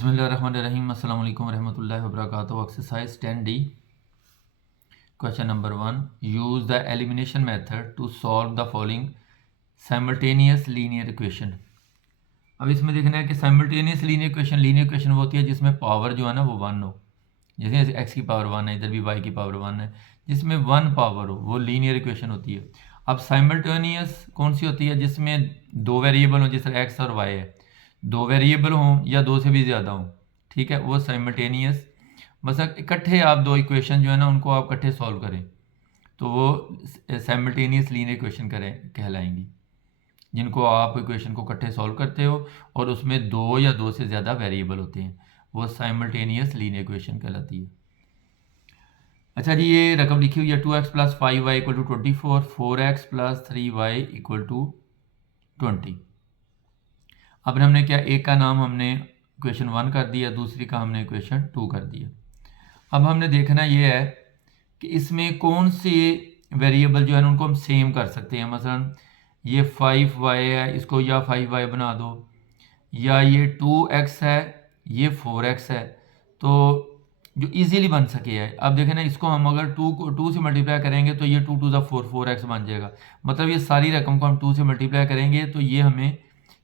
बिस्मिल्लाहिर्रहमानिर्रहीम अस्सलाम वालेकुम रहमतुल्लाहि व बरकातुहू। Exercise 10D question number 1, use the elimination method to solve the following simultaneous linear equation. अब इसमें देखना है कि साइमल्टेनियस लीनियर इक्वेशन वो होती है जिसमें पावर जो है ना वो 1 हो। जैसे एक्स की पावर 1 है, इधर भी वाई की पावर 1 है, जिसमें 1 पावर हो वो लीनियर इक्वेशन होती है। अब साइमल्टेनियस कौन सी होती है? जिसमें दो वेरिएबल हो, जिस तरह एक्स और वाई है, दो वेरिएबल हों या दो से भी ज़्यादा हों, ठीक है, वो साइमल्टेनियस। बस इकट्ठे आप दो इक्वेशन जो है ना उनको आप इकट्ठे सॉल्व करें तो वो साइमल्टेनियस लीनियर इक्वेशन कहलाएंगी, जिनको आप इक्वेशन को इकट्ठे सॉल्व करते हो और उसमें दो या दो से ज़्यादा वेरिएबल होते हैं, वो साइमल्टेनियस लीनियर इक्वेशन कहलाती है। अच्छा जी, ये रकम लिखी हुई है 2x plus 5y equal to 24, 4x plus 3y equal to 20। अब हमने क्या, एक का नाम हमने इक्वेशन 1 कर दिया, दूसरी का हमने इक्वेशन 2 कर दिया। अब हमने देखना ये है कि इसमें कौन से वेरिएबल जो है उनको हम सेम कर सकते हैं। मसलन ये 5y है, इसको या 5y बना दो, या ये 2x है, ये 4x है, तो जो इजीली बन सके है। अब देखें ना, इसको हम अगर 2 से मल्टीप्लाई करेंगे तो ये 2 टू द 4 4x बन जाएगा। मतलब ये सारी रकम को हम 2 से मल्टीप्लाई करेंगे तो ये हमें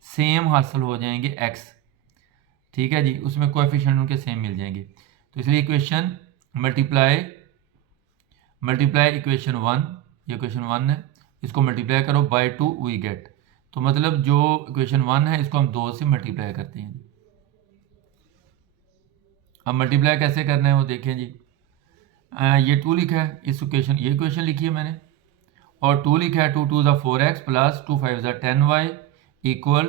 सेम हासिल हो जाएंगे x, ठीक है जी, उसमें कोएफिशिएंट उनके सेम मिल जाएंगे। तो इसलिए इक्वेशन मल्टीप्लाई इक्वेशन 1, ये इक्वेशन 1 है, इसको मल्टीप्लाई करो बाय 2 वी गेट। तो मतलब जो इक्वेशन 1 है इसको हम 2 से मल्टीप्लाई करते हैं जी। अब मल्टीप्लाई कैसे करना है वो देखें जी। ये 2 लिखा है इस इक्वेशन, ये इक्वेशन लिखी है मैंने, और 2 लिखा है 2 टू ज़ा 4x प्लस 2 5 ज़ा 10y इक्वल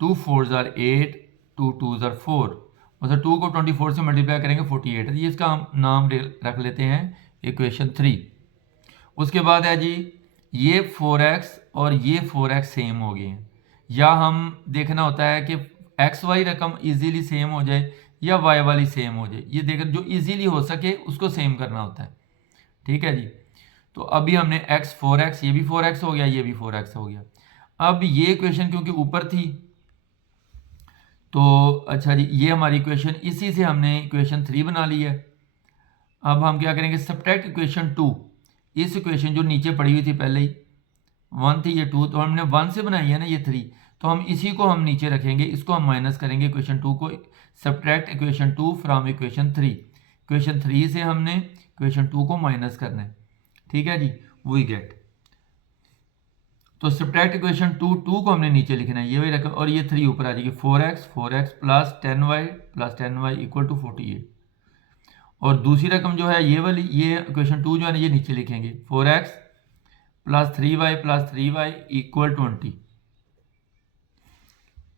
2 4 ज़ा 8 2 2 ज़ा 4। मतलब 2 को 24 से मल्टीप्लाई करेंगे 48, ये इसका हम नाम रख लेते हैं इक्वेशन 3। उसके बाद है जी ये 4x और ये 4x सेम हो गए हैं, या हम देखना होता है कि एक्स वाई रकम इजीली सेम हो जाए या वाई वाली सेम हो जाए, ये देख जो इजीली हो सके उसको सेम करना होता है, ठीक है जी। तो अभी हमने x 4x, ये भी 4x हो गया, ये भी 4x हो गया। अब ये इक्वेशन क्योंकि ऊपर थी तो अच्छा जी, ये हमारी इक्वेशन, इसी से हमने इक्वेशन 3 बना ली है। अब हम क्या करेंगे, सब्ट्रैक्ट इक्वेशन 2, इस इक्वेशन जो नीचे पड़ी हुई थी पहले ही 1 थी, ये 2, तो हमने 1 से बनाई है ना ये 3, तो हम इसी को हम नीचे रखेंगे, इसको हम माइनस करेंगे इक्वेशन 2 को। Subtract equation 2 from equation 3, equation 3 से हमने इक्वेशन 2 को माइनस करना है, ठीक है जी, वी गेट। तो सब्ट्रैक्ट इक्वेशन 2 को हमने नीचे लिखना है, ये वही रकम, और ये 3 ऊपर आ जाएगी, 4x plus 10y equal to 48। और दूसरी रकम जो है ये वाली, ये इक्वेशन 2 जो है ना ये नीचे लिखेंगे, 4x प्लस 3y इक्वल 20।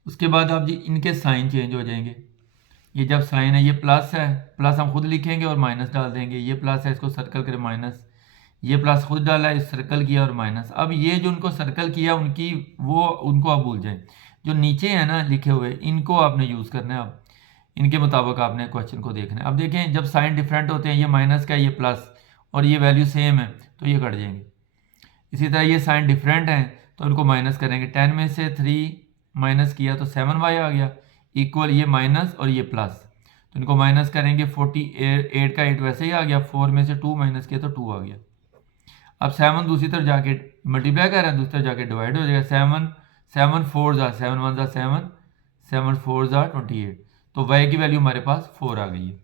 उसके बाद आप जी इनके साइन चेंज हो जाएंगे, ये जब साइन है, ये प्लस है, प्लस हम खुद लिखेंगे और माइनस डाल देंगे, ये प्लस है इसको सर्कल करें माइनस, ये प्लस खुद डाला है सर्कल किया और माइनस। अब ये जो उनको सर्कल किया उनकी वो उनको आप भूल जाएं, जो नीचे है ना लिखे हुए इनको आपने यूज़ करना है। अब इनके मुताबिक आपने क्वेश्चन को देखना है। अब देखें जब साइन डिफरेंट होते हैं, ये माइनस का ये प्लस और ये वैल्यू सेम है तो ये कट जाएंगे। इसी तरह ये साइन डिफरेंट हैं तो इनको माइनस करेंगे, 10 में से 3 माइनस किया तो 7y आ गया इक्वल ये माइनस और ये प्लस, तो इनको माइनस करेंगे 48 का 8 वैसे ही आ गया, 4 में से 2 माइनस किया तो 2 आ गया। अब 7 दूसरी तरफ जाके मल्टीप्लाई कर रहे हैं, दूसरी तरफ जाके डिवाइड हो जाएगा, 7 4 ज़ा 7 1 ज़ा 7 7 4 ज़ा 28, तो y की वैल्यू हमारे पास 4 आ गई है।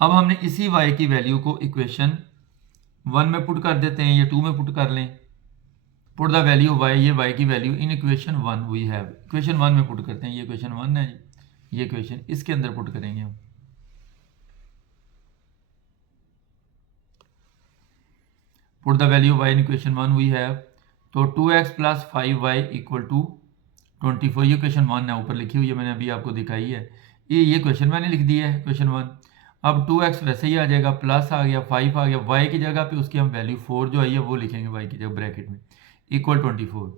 अब हमने इसी y की वैल्यू को इक्वेशन 1 में पुट कर देते हैं, ये 2 में पुट कर लें, पुट द वैल्यू y, ये y की वैल्यू in equation 1 we have, equation 1 में पुट करते हैं, ये इक्वेशन 1 है, ये इक्वेशन इसके अंदर पुट करेंगे हम। Put the value y in equation 1 we have, तो 2x plus 5y equal to 24, ये क्वेश्चन 1 है, ऊपर लिखी हुई है, मैंने अभी आपको दिखाई है, ये क्वेश्चन मैंने लिख दिया है क्वेश्चन 1। अब 2x वैसे ही आ जाएगा, प्लस आ गया, 5 आ गया, y की जगह पे उसकी हम वैल्यू 4 जो आई है वो लिखेंगे y की जगह ब्रैकेट में, इक्वल 24।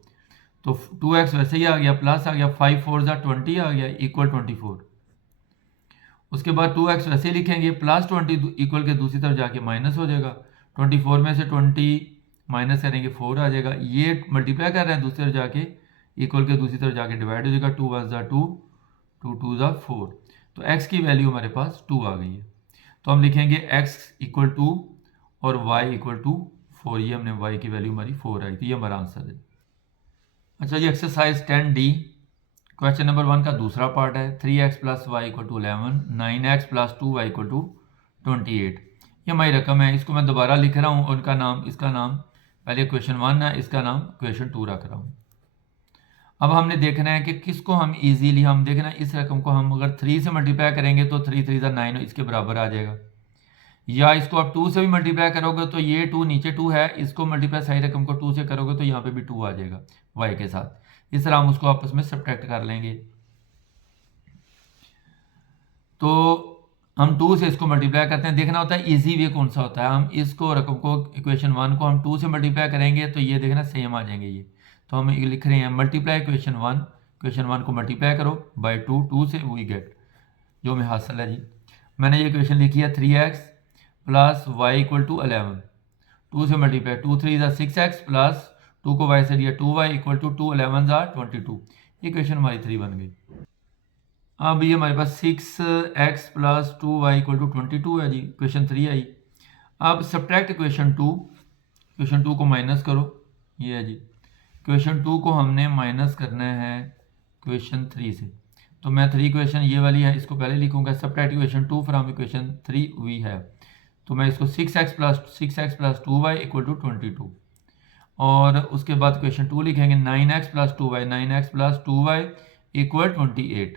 तो 2x वैसे ही आ गया, प्लस आ गया, 5 4 ज़ा 20 आ गया इक्वल 24। उसके बाद 2x वैसे ही लिखेंगे, प्लस 20 इक्वल के दूसरी तरफ जाके माइनस हो जाएगा, 24 में से 20 माइनस करेंगे 4 आ जाएगा, ये मल्टीप्लाई कर रहे हैं दूसरी तरफ जाके, इक्वल के दूसरी तरफ जाके डिवाइड हो जाएगा, 2 1 ज़ा 2 2 2 ज़ा 4, तो x की वैल्यू हमारे पास 2 आ गई है। तो हम लिखेंगे x इक्वल टू और y इक्वल टू 4, ये हमने y की वैल्यू हमारी 4 आई थी, ये हमारा आंसर है। अच्छा जी, एक्सरसाइज 10D क्वेश्चन नंबर 1 का दूसरा पार्ट है। 3x plus y equal to 11, 9x plus 2y equal to 28। ये हमारी रकम है, इसको मैं दोबारा लिख रहा हूँ, उनका नाम, इसका नाम पहले क्वेश्चन 1 है, इसका नाम क्वेश्चन 2 रख रहा हूँ। अब हमने देखना है कि किसको हम इजीली, हम देखना इस रकम को हम अगर 3 से मल्टीप्लाई करेंगे तो 3 3 9 इसके बराबर आ जाएगा, या इसको आप 2 से भी मल्टीप्लाई करोगे तो ये 2 नीचे 2 है, इसको मल्टीप्लाई सही रकम को 2 से करोगे तो यहाँ पे भी 2 आ जाएगा y के साथ। इस तरह हम उसको आपस में सब्ट्रैक्ट कर लेंगे। तो हम 2 से इसको मल्टीप्लाई करते हैं, देखना होता है इजी वे कौन सा होता है। हम इसको रकम को इक्वेशन 1 को हम 2 से मल्टीप्लाई करेंगे तो ये देखना सेम आ जाएंगे ये। तो हम लिख रहे हैं मल्टीप्लाई क्वेश्चन 1 को मल्टीप्लाई करो बाय 2, 2 से वी गेट जो हमें हासिल है जी। मैंने ये क्वेश्चन लिखी है 3x plus y equal to 11, 2 से मल्टीप्लाई 2 3 ज़ा 6x प्लस 2 को y से दिया 2y इक्वल टू 2 11 ज़ा 22। ये क्वेश्चन हमारी 3 बन गई। अब ये हमारे पास 6x plus 2y equal to 22 है जी, क्वेश्चन 3 आई। अब सब्ट्रैक्ट क्वेश्चन 2 को माइनस करो, ये है जी। क्वेश्चन 2 को हमने माइनस करना है क्वेश्चन 3 से, तो मैं 3 क्वेश्चन ये वाली है इसको पहले लिखूंगा। Subtract question 2 from question 3 we have, तो मैं इसको 6x plus 2y equal to 22, और उसके बाद क्वेश्चन 2 लिखेंगे 9x प्लस 2y इक्वल 28।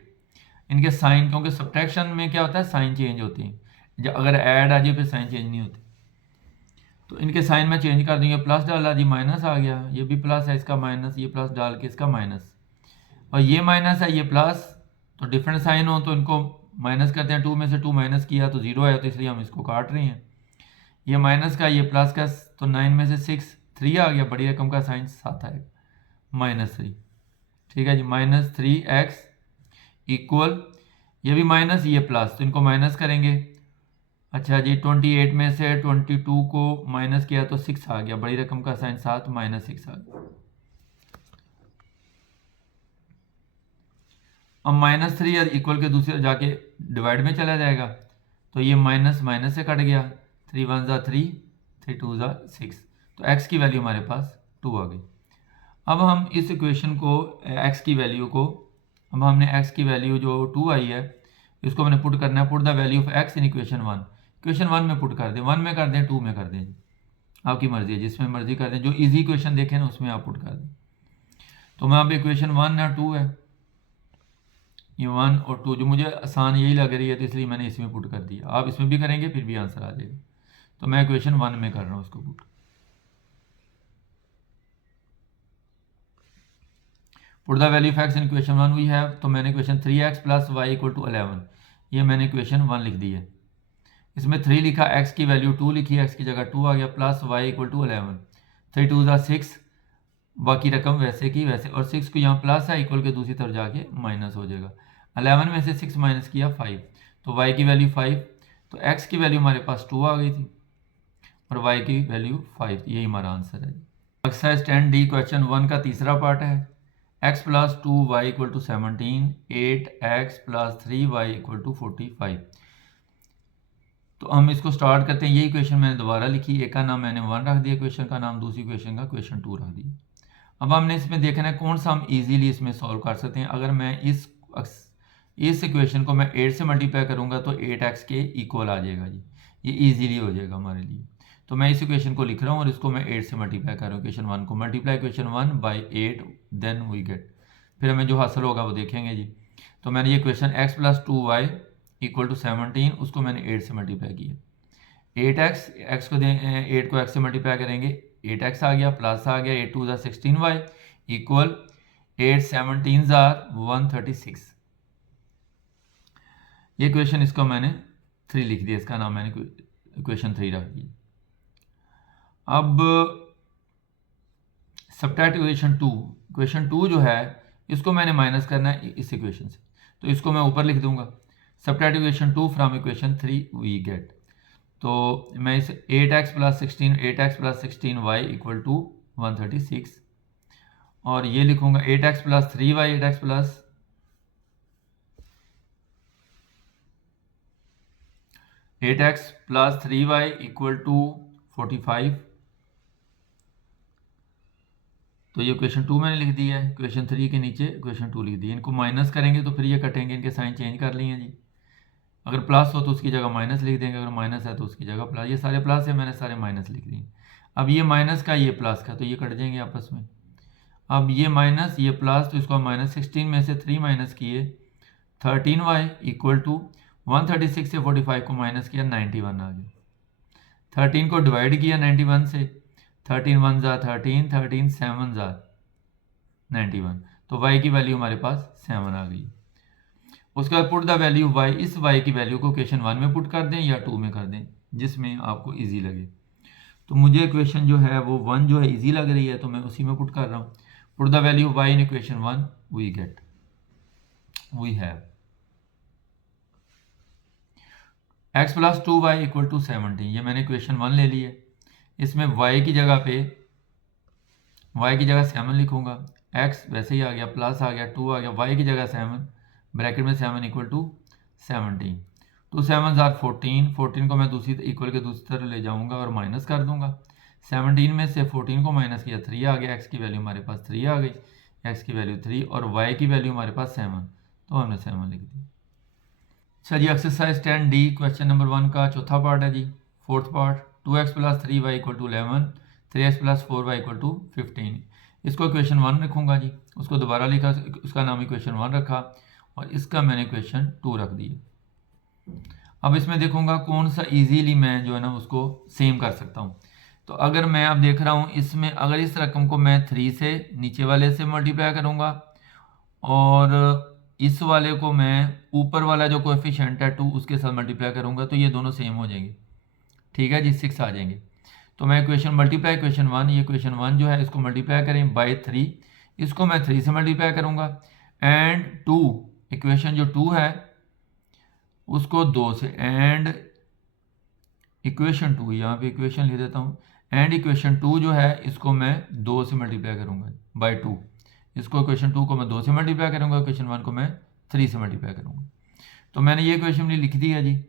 इनके साइन, क्योंकि सब्ट्रैक्शन में क्या होता है साइन चेंज होते हैं, जब अगर ऐड आ जाए फिर साइन चेंज नहीं होते, तो इनके साइन में चेंज कर देंगे। प्लस डाला जी माइनस आ गया, ये भी प्लस है इसका माइनस, ये प्लस डाल के इसका माइनस, और ये माइनस है ये प्लस, तो डिफरेंट साइन हो तो इनको माइनस करते हैं। 2 में से 2 माइनस किया तो 0 आया, तो इसलिए हम इसको काट रहे हैं। ये माइनस का ये प्लस का, तो 9 में से 6 3 आ गया, बड़ी रकम का साइन 7 आएगा -3। ठीक है जी, -3x इक्वल, ये भी माइनस ये प्लस, तो इनको माइनस करेंगे। अच्छा जी, 28 में से 22 को माइनस किया तो 6 आ गया, बड़ी रकम का साइन 7 -6 आ गया। अब -3 इक्वल के दूसरे जाके डिवाइड में चला जाएगा, तो ये माइनस माइनस से कट गया, 3 1 ज़ा 3, 3 2 ज़ा 6, तो x की वैल्यू हमारे पास 2 आ गई। अब हम इस इक्वेशन को x की वैल्यू को, अब हमने x की वैल्यू जो 2 आई है इसको मैंने पुट करना है। Put the value of x in equation 1, equation 1 में पुट कर दें, 1 में कर दें 2 में कर दें, आपकी मर्जी है, जिसमें मर्जी कर दें, जो इजी इक्वेशन देखें ना उसमें आप पुट कर दें। तो मैं अब इक्वेशन 1 है 2 है, ये 1 और 2 जो मुझे आसान यही लग रही है तो इसलिए मैंने इसमें पुट कर दिया। आप इसमें भी करेंगे फिर भी आंसर आ जाएगा, तो मैं इक्वेशन 1 में कर रहा हूँ उसको put. Put the value of x in equation 1 we have, तो मैंने equation 3x plus y equal to 11, ये मैंने इक्वेशन 1 लिख दी है। इसमें 3 लिखा, x की वैल्यू 2 लिखी, x की जगह 2 आ गया, प्लस y इक्वल टू 11, 3 2 ज़ा 6, बाकी रकम वैसे की वैसे, और 6 को यहाँ प्लस है, इक्वल के दूसरी तरफ जाके माइनस हो जाएगा। 11 में से 6 माइनस किया 5, तो y की वैल्यू 5, तो x की वैल्यू हमारे पास 2 आ गई थी और y की वैल्यू 5, यही हमारा आंसर है। एक्सरसाइज 10D क्वेश्चन 1 का तीसरा पार्ट है। x plus 2y equal to 17, 8x plus 3y equal to 45। तो हम इसको स्टार्ट करते हैं। यही क्वेश्चन मैंने दोबारा लिखी, एक का नाम मैंने 1 रख दिया क्वेश्चन का नाम, दूसरी क्वेश्चन का क्वेश्चन 2 रख दिया। अब हमने इसमें देखना है कौन सा हम इजीली इसमें सॉल्व कर सकते हैं। अगर मैं इस इक्वेशन को मैं 8 से मल्टीप्लाई करूंगा तो 8x के इक्वल आ जाएगा जी, ये इजीली हो जाएगा हमारे लिए। तो मैं इस इक्वेशन को लिख रहा हूँ और इसको मैं 8 से मल्टीप्लाई कर रहा हूँ। क्वेश्चन 1 को multiply question 1 by 8, then we get, फिर हमें जो हासिल होगा वो देखेंगे जी। तो मैंने ये question x plus 2y equal to 17, उसको मैंने 8 से मल्टीप्लाई किया। 8x को 8 को x से मल्टीप्लाई करेंगे, 8x आ गया, प्लस आ गया, 8 2 ज़ा 16y इक्वल 8 17 ज़ा 136। ये क्वेश्चन, इसको मैंने 3 लिख दिया, इसका नाम मैंने क्वेश्चन 3 रख दिया। अब सब्ट्रैक्ट क्वेश्चन 2 जो है इसको मैंने माइनस करना है इस इक्वेशन से, तो इसको मैं ऊपर लिख दूंगा। Subtract equation 2 from equation 3 we get, तो मैं इस 8x plus 16y equal to 136, और ये लिखूंगा 8x plus 3y, 8x plus 8x plus 3y equal to 45। तो ये क्वेश्चन 2 मैंने लिख दिया है, क्वेश्चन 3 के नीचे क्वेश्चन 2 लिख दिया। इनको माइनस करेंगे तो फिर ये कटेंगे, इनके साइन चेंज कर लिए हैं जी। अगर प्लस हो तो उसकी जगह माइनस लिख देंगे, अगर माइनस है तो उसकी जगह प्लस। ये सारे प्लस है, मैंने सारे माइनस लिख दिए। अब ये माइनस का ये प्लस का, तो ये कट जाएंगे आपस में। अब ये माइनस ये प्लस, तो इसको माइनस 16 में से 3 माइनस किए 13y इक्वल टू 136 से 45 को माइनस किया 91 आ गया। 13 को डिवाइड किया 91 से, 13 1 ज़ा 13, 13 7 ज़ा 91, तो y की वैल्यू हमारे पास 7 आ गई। उसके बाद पुट द वैल्यू y, इस y की वैल्यू को क्वेश्चन 1 में पुट कर दें या 2 में कर दें, जिसमें आपको इजी लगे। तो मुझे इक्वेशन जो है वो 1 जो है इजी लग रही है, तो मैं उसी में पुट कर रहा हूँ। Put the value y in equation 1, we have x plus 2y equal to 17। ये मैंने इक्वेशन 1 ले ली है। इसमें y की जगह 7 लिखूंगा, x वैसे ही आ गया, प्लस आ गया, 2 आ गया, y की जगह 7, ब्रैकेट में 7 इक्वल टू 17। 2 7 ज़ार 14, 14 को मैं दूसरी इक्वल के दूसरी तरफ ले जाऊंगा और माइनस कर दूंगा। 17 में से 14 को माइनस किया 3 आ गया, x की वैल्यू हमारे पास 3 आ गई, x की वैल्यू 3 और y की वैल्यू हमारे पास 7, तो हमने 7 लिख दी। अच्छा जी, एक्सरसाइज 10D क्वेश्चन नंबर 1 का चौथा पार्ट है जी, fourth part. 2x plus 3y equal to 11, 3x plus 4y equal to 15। इसको इक्वेशन 1 रखूँगा जी, उसको दोबारा लिखा, उसका नाम इक्वेशन 1 रखा और इसका मैंने इक्वेशन 2 रख दिया। अब इसमें देखूँगा कौन सा ईजीली मैं जो है ना उसको सेम कर सकता हूँ। तो अगर मैं अब देख रहा हूँ इसमें, अगर इस रकम को मैं 3 से नीचे वाले से मल्टीप्लाई करूँगा और इस वाले को मैं ऊपर वाला जो कोएफिशिएंट है 2 उसके साथ मल्टीप्लाई करूंगा, तो ये दोनों सेम हो जाएंगे। ठीक है जी, 6 आ जाएंगे। तो मैं इक्वेशन मल्टीप्लाई इक्वेशन 1, ये इक्वेशन 1 जो है इसको मल्टीप्लाई करें बाय 3, इसको मैं 3 से मल्टीप्लाई करूंगा, एंड 2 इक्वेशन जो 2 है उसको 2 से, एंड इक्वेशन 2 यहाँ पे इक्वेशन लिख देता हूँ, एंड इक्वेशन 2 जो है इसको मैं 2 से मल्टीप्लाई करूंगा बाय 2। इसको इक्वेशन 2 को मैं 2 से मल्टीप्लाई करूंगा, इक्वेशन 1 को मैं 3 से मल्टीप्लाई करूंगा। तो मैंने ये इक्वेशन भी लिख दी है जी,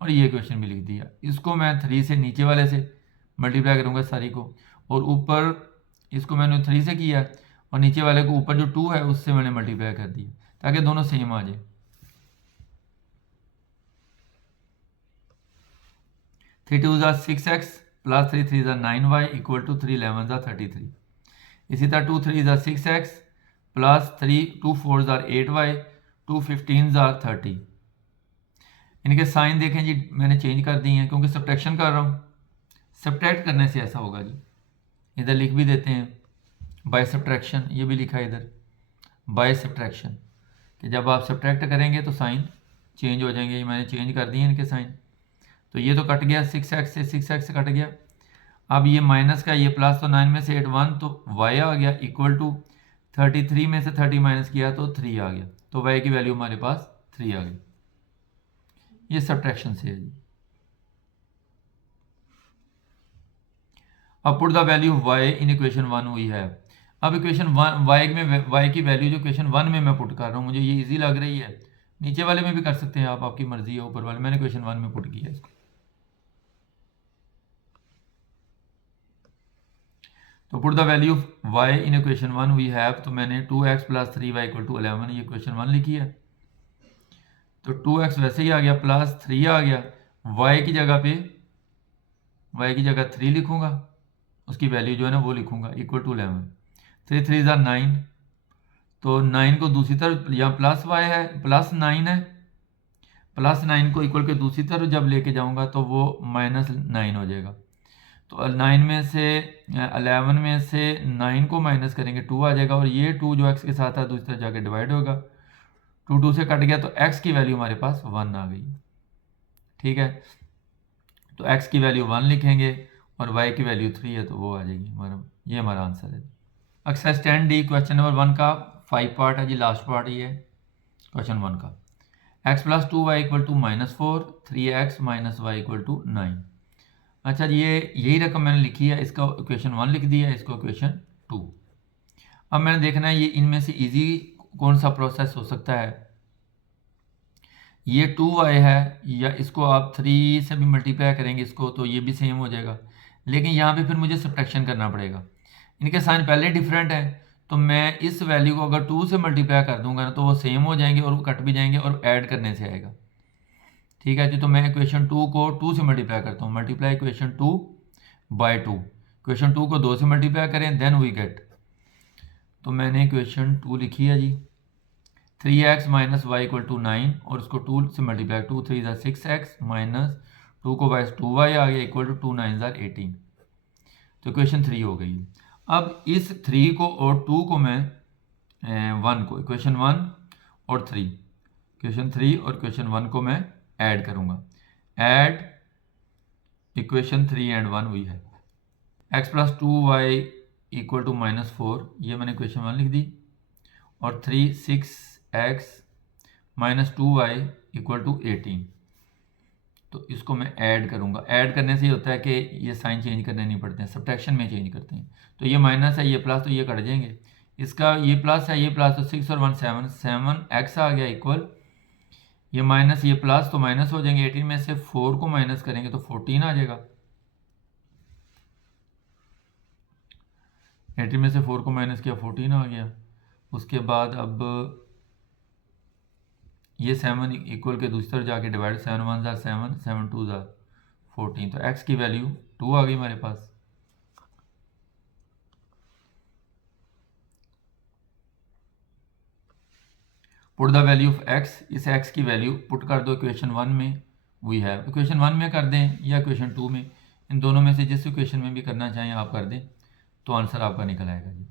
और ये इक्वेशन भी लिख दिया। इसको मैं 3 से नीचे वाले से मल्टीप्लाई करूंगा सारी को, और ऊपर इसको मैंने 3 से किया और नीचे वाले को ऊपर जो 2 है उससे मैंने मल्टीप्लाई कर दिया, ताकि दोनों सेम आ जाए। 3 2 ज़ा 6x प्लस 3 3 ज़ा 9y इक्वल टू 3 11 ज़ा 33। इसी तरह 2 3 ज़ा 6x प्लस 3 2 4 ज़ार 8y 2 15 ज़ार 30। इनके साइन देखें जी, मैंने चेंज कर दिए हैं क्योंकि सब्ट्रैक्शन कर रहा हूँ। सब्ट्रैक्ट करने से ऐसा होगा जी, इधर लिख भी देते हैं बाय सब्ट्रैक्शन, ये भी लिखा है इधर बाय सब्ट्रैक्शन, कि जब आप सब्ट्रैक्ट करेंगे तो साइन चेंज हो जाएंगे। ये मैंने चेंज कर दिए इनके साइन। तो ये तो कट गया 6x से, 6x से कट गया। अब ये माइनस का ये प्लस, तो 9 में से 8 1, तो y आ गया इक्वल टू 33 में से 30 माइनस किया तो 3 आ गया, तो y की वैल्यू हमारे पास 3 आ गई। ये सब्ट्रैक्शन से है जी। अब put the value y in equation 1 हुई है। अब इक्वेशन 1 y की वैल्यू जो इक्वेशन 1 में मैं पुट कर रहा हूँ, मुझे ये इजी लग रही है। नीचे वाले में भी कर सकते हैं आप, आपकी मर्जी है। ऊपर वाले मैंने इक्वेशन 1 में पुट किया इसको। तो put the value y in equation 1 we have, तो मैंने 2x plus 3y equal to 11 ये इक्वेशन 1 लिखी है। तो 2x वैसे ही आ गया, प्लस 3 आ गया, y की जगह 3 लिखूंगा, उसकी वैल्यू जो है ना वो लिखूंगा इक्वल टू 11। 3 3 ज़ार 9, तो 9 को दूसरी तरफ, यहाँ प्लस y है, प्लस 9 है, प्लस 9 को इक्वल के दूसरी तरफ जब लेके जाऊंगा तो वो माइनस 9 हो जाएगा। तो 9 में से 11 में से 9 को माइनस करेंगे 2 आ जाएगा, और ये 2 जो x के साथ है दूसरी तरफ जाके डिवाइड होगा, 2 2 से कट गया, तो x की वैल्यू हमारे पास 1 आ गई। ठीक है, तो x की वैल्यू 1 लिखेंगे और y की वैल्यू 3 है, तो वो आ जाएगी हमारा, ये हमारा आंसर है। एक्सरसाइज 10D क्वेश्चन नंबर 1 का 5 पार्ट है जी, लास्ट पार्ट ये है क्वेश्चन 1 का। x plus 2y equal to -4, 3x minus y equal to 9। अच्छा जी, ये यही रकम मैंने लिखी है, इसका इक्वेशन 1 लिख दिया है, इसको इक्वेशन 2। अब मैंने देखना है ये इनमें से इजी कौन सा प्रोसेस हो सकता है। ये 2y है, या इसको आप 3 से भी मल्टीप्लाई करेंगे इसको तो ये भी सेम हो जाएगा, लेकिन यहाँ पे फिर मुझे सब्ट्रैक्शन करना पड़ेगा। इनके साइन पहले डिफरेंट है, तो मैं इस वैल्यू को अगर 2 से मल्टीप्लाई कर दूंगा ना तो वो सेम हो जाएंगे और वो कट भी जाएंगे और ऐड करने से आएगा। ठीक है जी, तो मैं इक्वेशन 2 को 2 से मल्टीप्लाई करता हूँ, मल्टीप्लाई इक्वेशन 2 बाय 2। इक्वेशन 2 को 2 से मल्टीप्लाई करें देन वी गेट, तो मैंने इक्वेशन 2 लिखी है जी, 3x minus y equal to 9 और उसको 2 से मल्टीप्लाई, 2 3 ज़ा 6x माइनस 2 को वाई 2y आ गया इक्वल टू 2 9 ज़ा 18। तो इक्वेशन 3 हो गई। अब इस 3 को और 2 को मैं 1 को, इक्वेशन 1 और 3, इक्वेशन 3 और इक्वेशन 1 को मैं ऐड करूँगा। ऐड इक्वेशन 3 एंड 1 हुई है, x plus 2y equal to -4, ये मैंने इक्वेशन 1 लिख दी, और 3 6x minus 2y equal to 18। तो इसको मैं ऐड करूँगा। ऐड करने से ये होता है कि ये साइन चेंज करने नहीं पड़ते हैं, सब्ट्रैक्शन में चेंज करते हैं। तो ये माइनस है, ये प्लस, तो ये कट जाएंगे। इसका ये प्लस है, ये प्लस, तो 6 और 1 7, 7x आ गया इक्वल, ये माइनस ये प्लस तो माइनस हो जाएंगे। 18 में से 4 को माइनस करेंगे तो 14 आ जाएगा। 18 में से 4 को माइनस किया 14 आ गया। उसके बाद अब ये 7 इक्वल के दूसरी तरफ जाके डिवाइड, 7 1 ज़ा 7, 7 2 ज़ा 14, तो x की वैल्यू 2 आ गई हमारे पास। Put the value of x, इस x की वैल्यू पुट कर दो इक्वेशन 1 में, वी हैव, इक्वेशन 1 में कर दें या इक्वेशन 2 में, इन दोनों में से जिस इक्वेशन में भी करना चाहें आप कर दें, तो आंसर आपका निकल आएगा जी।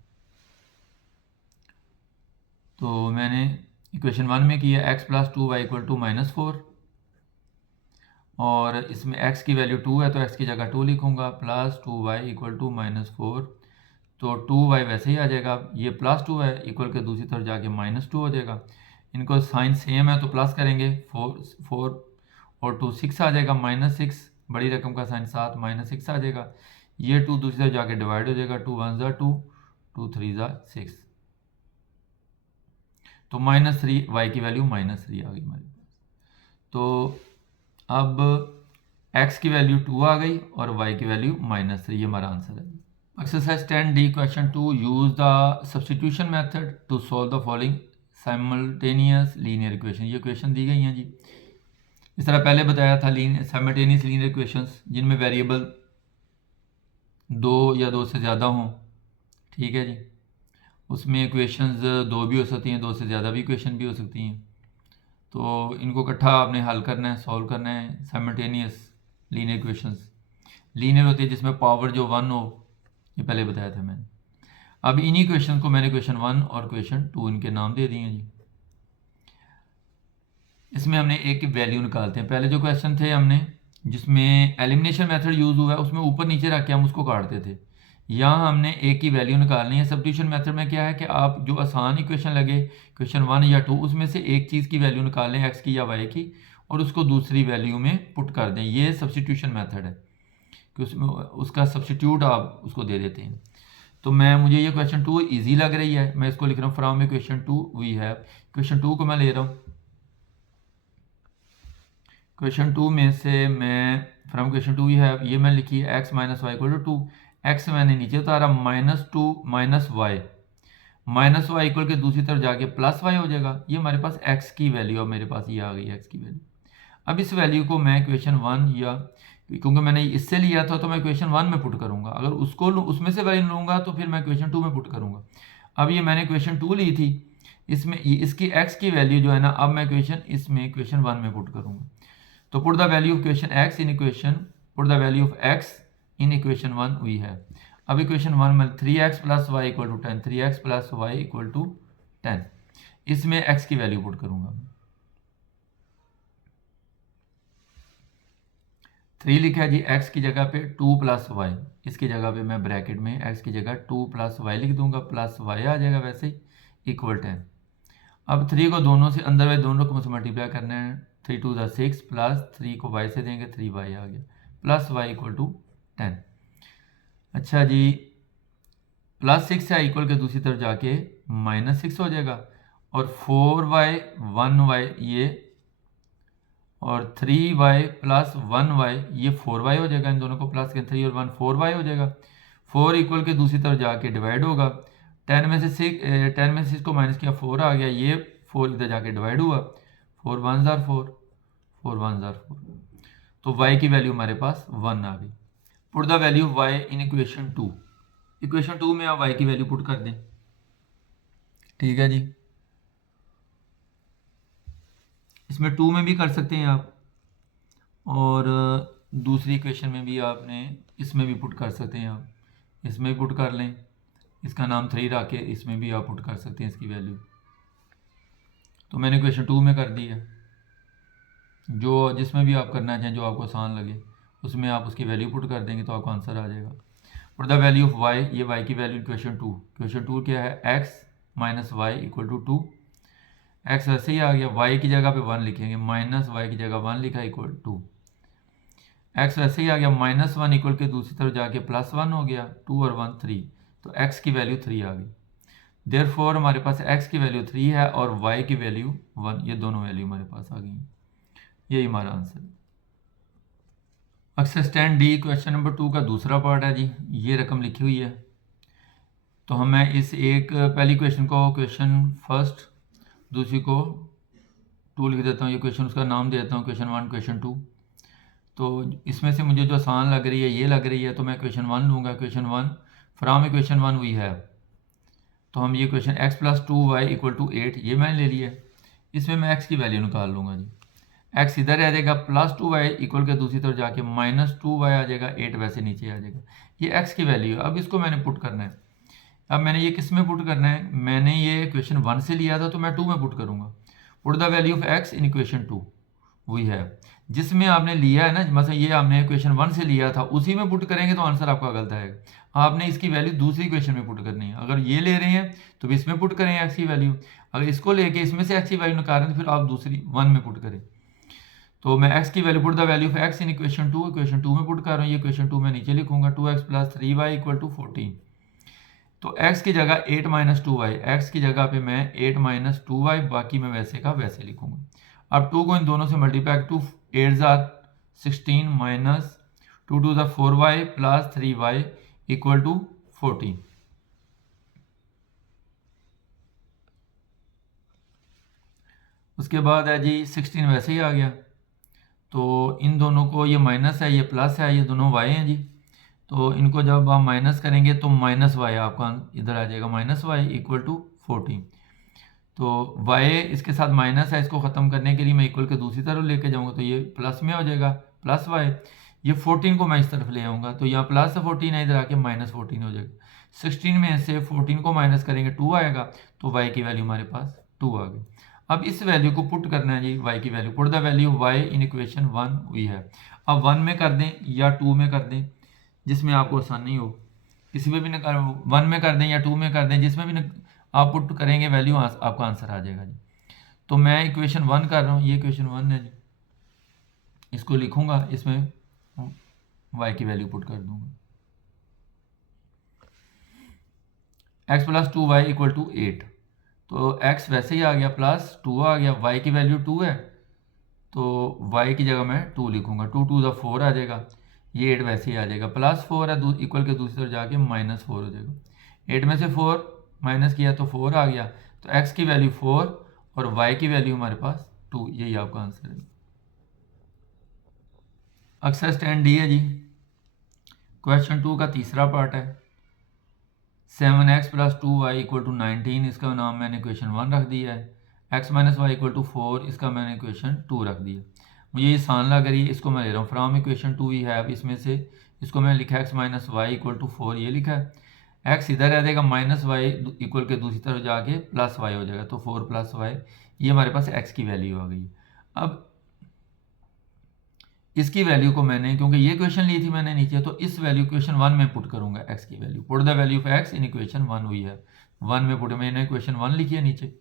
तो मैंने इक्वेशन 1 में किया x plus 2y equal to -4, और इसमें x की वैल्यू 2 है तो x की जगह 2 लिखूंगा, प्लस 2y इक्वल टू -4, तो 2y वैसे ही आ जाएगा। ये प्लस 2 है इक्वल के दूसरी तरफ जाके -2 हो जाएगा। इनको साइन सेम है तो प्लस करेंगे, 4 और 2 6 आ जाएगा, -6, बड़ी रकम का साइन 7, -6 आ जाएगा। ये 2 दूसरी तरफ जाके डिवाइड हो जाएगा, 2 1 ज़ा 2, 2 3 ज़ा 6, तो -3, y की वैल्यू -3 आ गई हमारे पास। तो अब x की वैल्यू 2 आ गई और y की वैल्यू -3, ये हमारा आंसर है। Exercise 10D question 2, use the substitution method to solve the following simultaneous linear equation. ये क्वेश्चन दी गई हैं जी, इस तरह पहले बताया था साइमल्टेनियस लीनियर इक्वेशंस जिनमें वेरिएबल 2 या 2 से ज़्यादा हों। ठीक है जी, उसमें इक्वेशंस 2 भी हो सकती हैं, 2 से ज़्यादा भी इक्वेशन भी हो सकती हैं। तो इनको इकट्ठा आपने हल करना है, सॉल्व करना है। साइमल्टेनियस लीनियर इक्वेशंस लीनियर होती है जिसमें पावर जो 1 हो, ये पहले बताया था मैंने। अब इन्हीं क्वेश्चन को मैंने क्वेश्चन 1 और क्वेश्चन 2 इनके नाम दे दिए हैं जी। इसमें हमने एक की वैल्यू निकालते हैं। पहले जो क्वेश्चन थे हमने जिसमें एलिमिनेशन मेथड यूज़ हुआ है उसमें ऊपर नीचे रख के हम उसको काटते थे। यहाँ हमने एक की वैल्यू निकालनी है। सब्स्टिट्यूशन मेथड में क्या है कि आप जो आसान इक्वेशन लगे क्वेश्चन 1 या 2 उसमें से एक चीज़ की वैल्यू निकाल लें, एक्स की या वाई की, और उसको दूसरी वैल्यू में पुट कर दें। ये सब्स्टिट्यूशन मेथड है कि उसमें उसका सब्स्टिट्यूट आप उसको दे देते हैं। तो मुझे ये क्वेश्चन 2 ईजी लग रही है, मैं इसको लिख रहा हूँ from equation 2 we have. Question 2 को मैं ले रहा हूँ, क्वेश्चन 2 में से मैं फ्रॉम क्वेश्चन 2 वी हैव, ये मैं लिखी है x minus y equal to 2, x मैंने नीचे उतारा, -2 माइनस वाई इक्वल के दूसरी तरफ जाके प्लस वाई हो जाएगा। ये हमारे पास x की वैल्यू, अब मेरे पास ये आ गई x की वैल्यू। अब इस वैल्यू को मैं इक्वेशन 1 या, क्योंकि मैंने इससे लिया था तो मैं इक्वेशन 1 में पुट करूंगा, अगर उसको उसमें से वैल्यू लूंगा तो फिर मैं इक्वेशन 2 में पुट करूंगा। अब ये मैंने इक्वेशन 2 ली थी, इसमें इसकी x की वैल्यू जो है ना, अब मैं इसमें इक्वेशन 1 में पुट करूंगा। तो put the value of equation x in equation, put the value of x in equation 1 we have. अब इक्वेशन 1 में 3x plus y equal to 10, 3x plus y equal to 10, इसमें x की value put करूंगा। 3 लिखा है जी, x की जगह पे 2 प्लस वाई, इसकी जगह पे मैं ब्रैकेट में x की जगह 2 प्लस वाई लिख दूंगा, प्लस वाई आ जाएगा वैसे ही, इक्वल 10। अब 3 को दोनों से अंदर वाले दोनों को मल्टीप्लाई करना है, 3 2 ज़ा 6 प्लस 3 को y से देंगे, 3y आ गया, प्लस वाई इक्वल टू 10। अच्छा जी, प्लस 6 है इक्वल के दूसरी तरफ जाके -6 हो जाएगा, और 4y 1y ये और 3y प्लस 1y, ये 4y हो जाएगा। इन दोनों को प्लस करें, 3 और 1 4y हो जाएगा। 4 इक्वल के दूसरी तरफ जाके डिवाइड होगा। 10 में से 6 को माइनस किया, 4 आ गया। ये 4 इधर जाके डिवाइड हुआ, 4 1 जार 4, 4 1 जार 4। तो y की वैल्यू हमारे पास 1 आ गई। Put the value of y in equation 2। इक्वेशन 2 में आप y की वैल्यू पुट कर दें। ठीक है जी, इसमें 2 में भी कर सकते हैं आप, और दूसरी इक्वेशन में भी आपने इसमें भी पुट कर सकते हैं। आप इसमें भी पुट कर लें, इसका नाम 3 रख के इसमें भी आप पुट कर सकते हैं इसकी वैल्यू। तो मैंने इक्वेशन 2 में कर दी है। जो जिसमें भी आप करना चाहें, जो आपको आसान लगे, उसमें आप उसकी वैल्यू पुट कर देंगे तो आपको आंसर आ जाएगा। Put the value of y, ये y की वैल्यू इक्वेशन 2। इक्वेशन 2 क्या है, x minus y equal to 2। x ऐसे ही आ गया, y की जगह पे 1 लिखेंगे, माइनस वाई की जगह 1 लिखा इक्वल टू। x वैसे ही आ गया, माइनस 1 इक्वल के दूसरी तरफ जाके प्लस 1 हो गया, 2 और 1 3, तो x की वैल्यू 3 आ गई। देयरफॉर हमारे पास x की वैल्यू 3 है और y की वैल्यू 1, ये दोनों वैल्यू हमारे पास आ गई। यही हमारा आंसर है। एक्सरसाइज 10 डी क्वेश्चन नंबर 2 का दूसरा पार्ट है जी। ये रकम लिखी हुई है, तो हम मैं इस एक पहली क्वेश्चन को क्वेश्चन फर्स्ट, दूसरी को 2 लिख देता हूँ। ये क्वेश्चन उसका नाम दे देता हूँ क्वेश्चन 1 क्वेश्चन 2। तो इसमें से मुझे जो आसान लग रही है ये लग रही है, तो मैं क्वेश्चन 1 लूँगा। Question 1 from question 1 we have, तो हम ये question x plus 2y equal to 8 ये मैंने ले लिया। इसमें मैं x की वैल्यू निकाल लूँगा जी। x इधर आ जाएगा, प्लस 2y इक्वल के दूसरी तरफ जाके माइनस 2y आ जाएगा, 8 वैसे नीचे आ जाएगा। ये x की वैल्यू है। अब इसको मैंने पुट करना है। अब मैंने ये किस में पुट करना है, मैंने ये क्वेश्चन 1 से लिया था तो मैं 2 में पुट करूँगा। Put the value of x in equation 2 वही है जिसमें आपने लिया है ना, मतलब ये आपने क्वेश्चन 1 से लिया था, उसी में पुट करेंगे तो आंसर आपका गलत आएगा। आपने इसकी वैल्यू दूसरी क्वेश्चन में पुट करनी है। अगर ये ले रहे हैं तो इसमें पुट करें x की वैल्यू, अगर इसको लेके इसमें से x की वैल्यू निकाल रहे हैं तो फिर आप दूसरी 1 में पुट करें। तो मैं x की value put the value of x in equation 2, इक्वेशन 2 में पुट कर रहा हूँ। ये इक्वेशन 2 मैं नीचे लिखूंगा, 2x plus 3y equal to 14। तो x की जगह 8 माइनस 2y, x की जगह पे मैं 8 माइनस 2y, बाकी मैं वैसे का वैसे लिखूंगा। अब 2 को इन दोनों से मल्टीप्लाई, 2 8 जार 16 minus 2 to the 4y plus 3y equal to 14। उसके बाद है जी 16 वैसे ही आ गया, तो इन दोनों को, ये माइनस है ये प्लस है, ये दोनों y हैं जी। तो इनको जब आप माइनस करेंगे तो माइनस वाई आपका इधर आ जाएगा, माइनस वाई इक्वल टू 14। तो y इसके साथ माइनस है, इसको ख़त्म करने के लिए मैं इक्वल के दूसरी तरफ लेके जाऊंगा, तो ये प्लस में हो जाएगा, प्लस y। ये 14 को मैं इस तरफ ले आऊँगा, तो यहाँ प्लस 14 है, इधर आके माइनस 14 हो जाएगा। 16 में से 14 को माइनस करेंगे 2 आएगा, तो y की वैल्यू हमारे पास 2 आ गई। अब इस वैल्यू को पुट करना है जी, y की value. Put the value y in equation 1 हुई है। अब 1 में कर दें या 2 में कर दें, जिसमें आपको आसानी हो। किसी में भी 1 में कर दें या 2 में कर दें, जिसमें भी आप पुट करेंगे वैल्यू आपका आंसर आ जाएगा जी। तो मैं इक्वेशन 1 कर रहा हूँ, ये इक्वेशन 1 है जी, इसको लिखूंगा, इसमें y की वैल्यू पुट कर दूंगा। x plus 2y equal to 8, तो x वैसे ही आ गया, प्लस 2 आ गया, y की वैल्यू 2 है, तो y की जगह मैं 2 लिखूंगा, 2 टू द 4 आ जाएगा, ये 8 वैसे ही आ जाएगा, प्लस 4 है, इक्वल के दूसरी तरफ जाके माइनस 4 हो जाएगा। 8 में से 4 माइनस किया तो 4 आ गया, तो x की वैल्यू 4 और y की वैल्यू हमारे पास 2, यही आपका आंसर है। एक्सरसाइज 10 डी है जी, क्वेश्चन 2 का तीसरा पार्ट है। 7x plus 2y equal to 19, इसका नाम मैंने क्वेश्चन 1 रख दिया है। x minus y equal to 4, इसका मैंने क्वेश्चन 2 रख दिया। मुझे ये आसान लग रही है, इसको मैं ले रहा हूँ फ्रॉम इक्वेशन 2 ही है। अब इसमें से इसको मैंने लिखा है x minus y equal to 4, ये लिखा है। x इधर रह जाएगा, माइनस वाई इक्वल के दूसरी तरफ जाके प्लस वाई हो जाएगा, तो 4 प्लस वाई, ये हमारे पास x की वैल्यू आ गई। अब इसकी वैल्यू को मैंने, क्योंकि ये क्वेश्चन ली थी मैंने नीचे, तो इस वैल्यू क्वेश्चन 1 में पुट करूंगा x की value. Put the value of x in equation 1 हुई है, 1 में पुट, मैंने क्वेश्चन 1 लिखी है नीचे।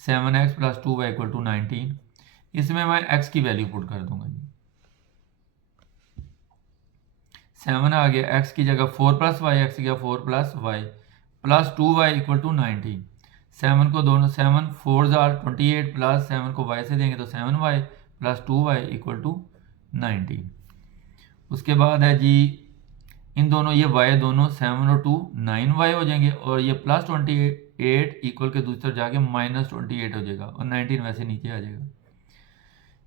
7x plus 2y equal to 19, इसमें मैं x की वैल्यू पुट कर दूंगा जी। 7 आ गया, x की जगह 4 प्लस वाई, एक्स की जगह 4 plus y, plus 2y equal to 19। 7 को दोनों, 7 4 जार 28 प्लस 7 को y से देंगे तो 7y plus 2y equal to 19। उसके बाद है जी इन दोनों ये y दोनों 7 और 2 9y हो जाएंगे और ये प्लस 28 इक्वल के दूसरी तरफ जाके माइनस 28 हो जाएगा और 19 वैसे नीचे आ जाएगा।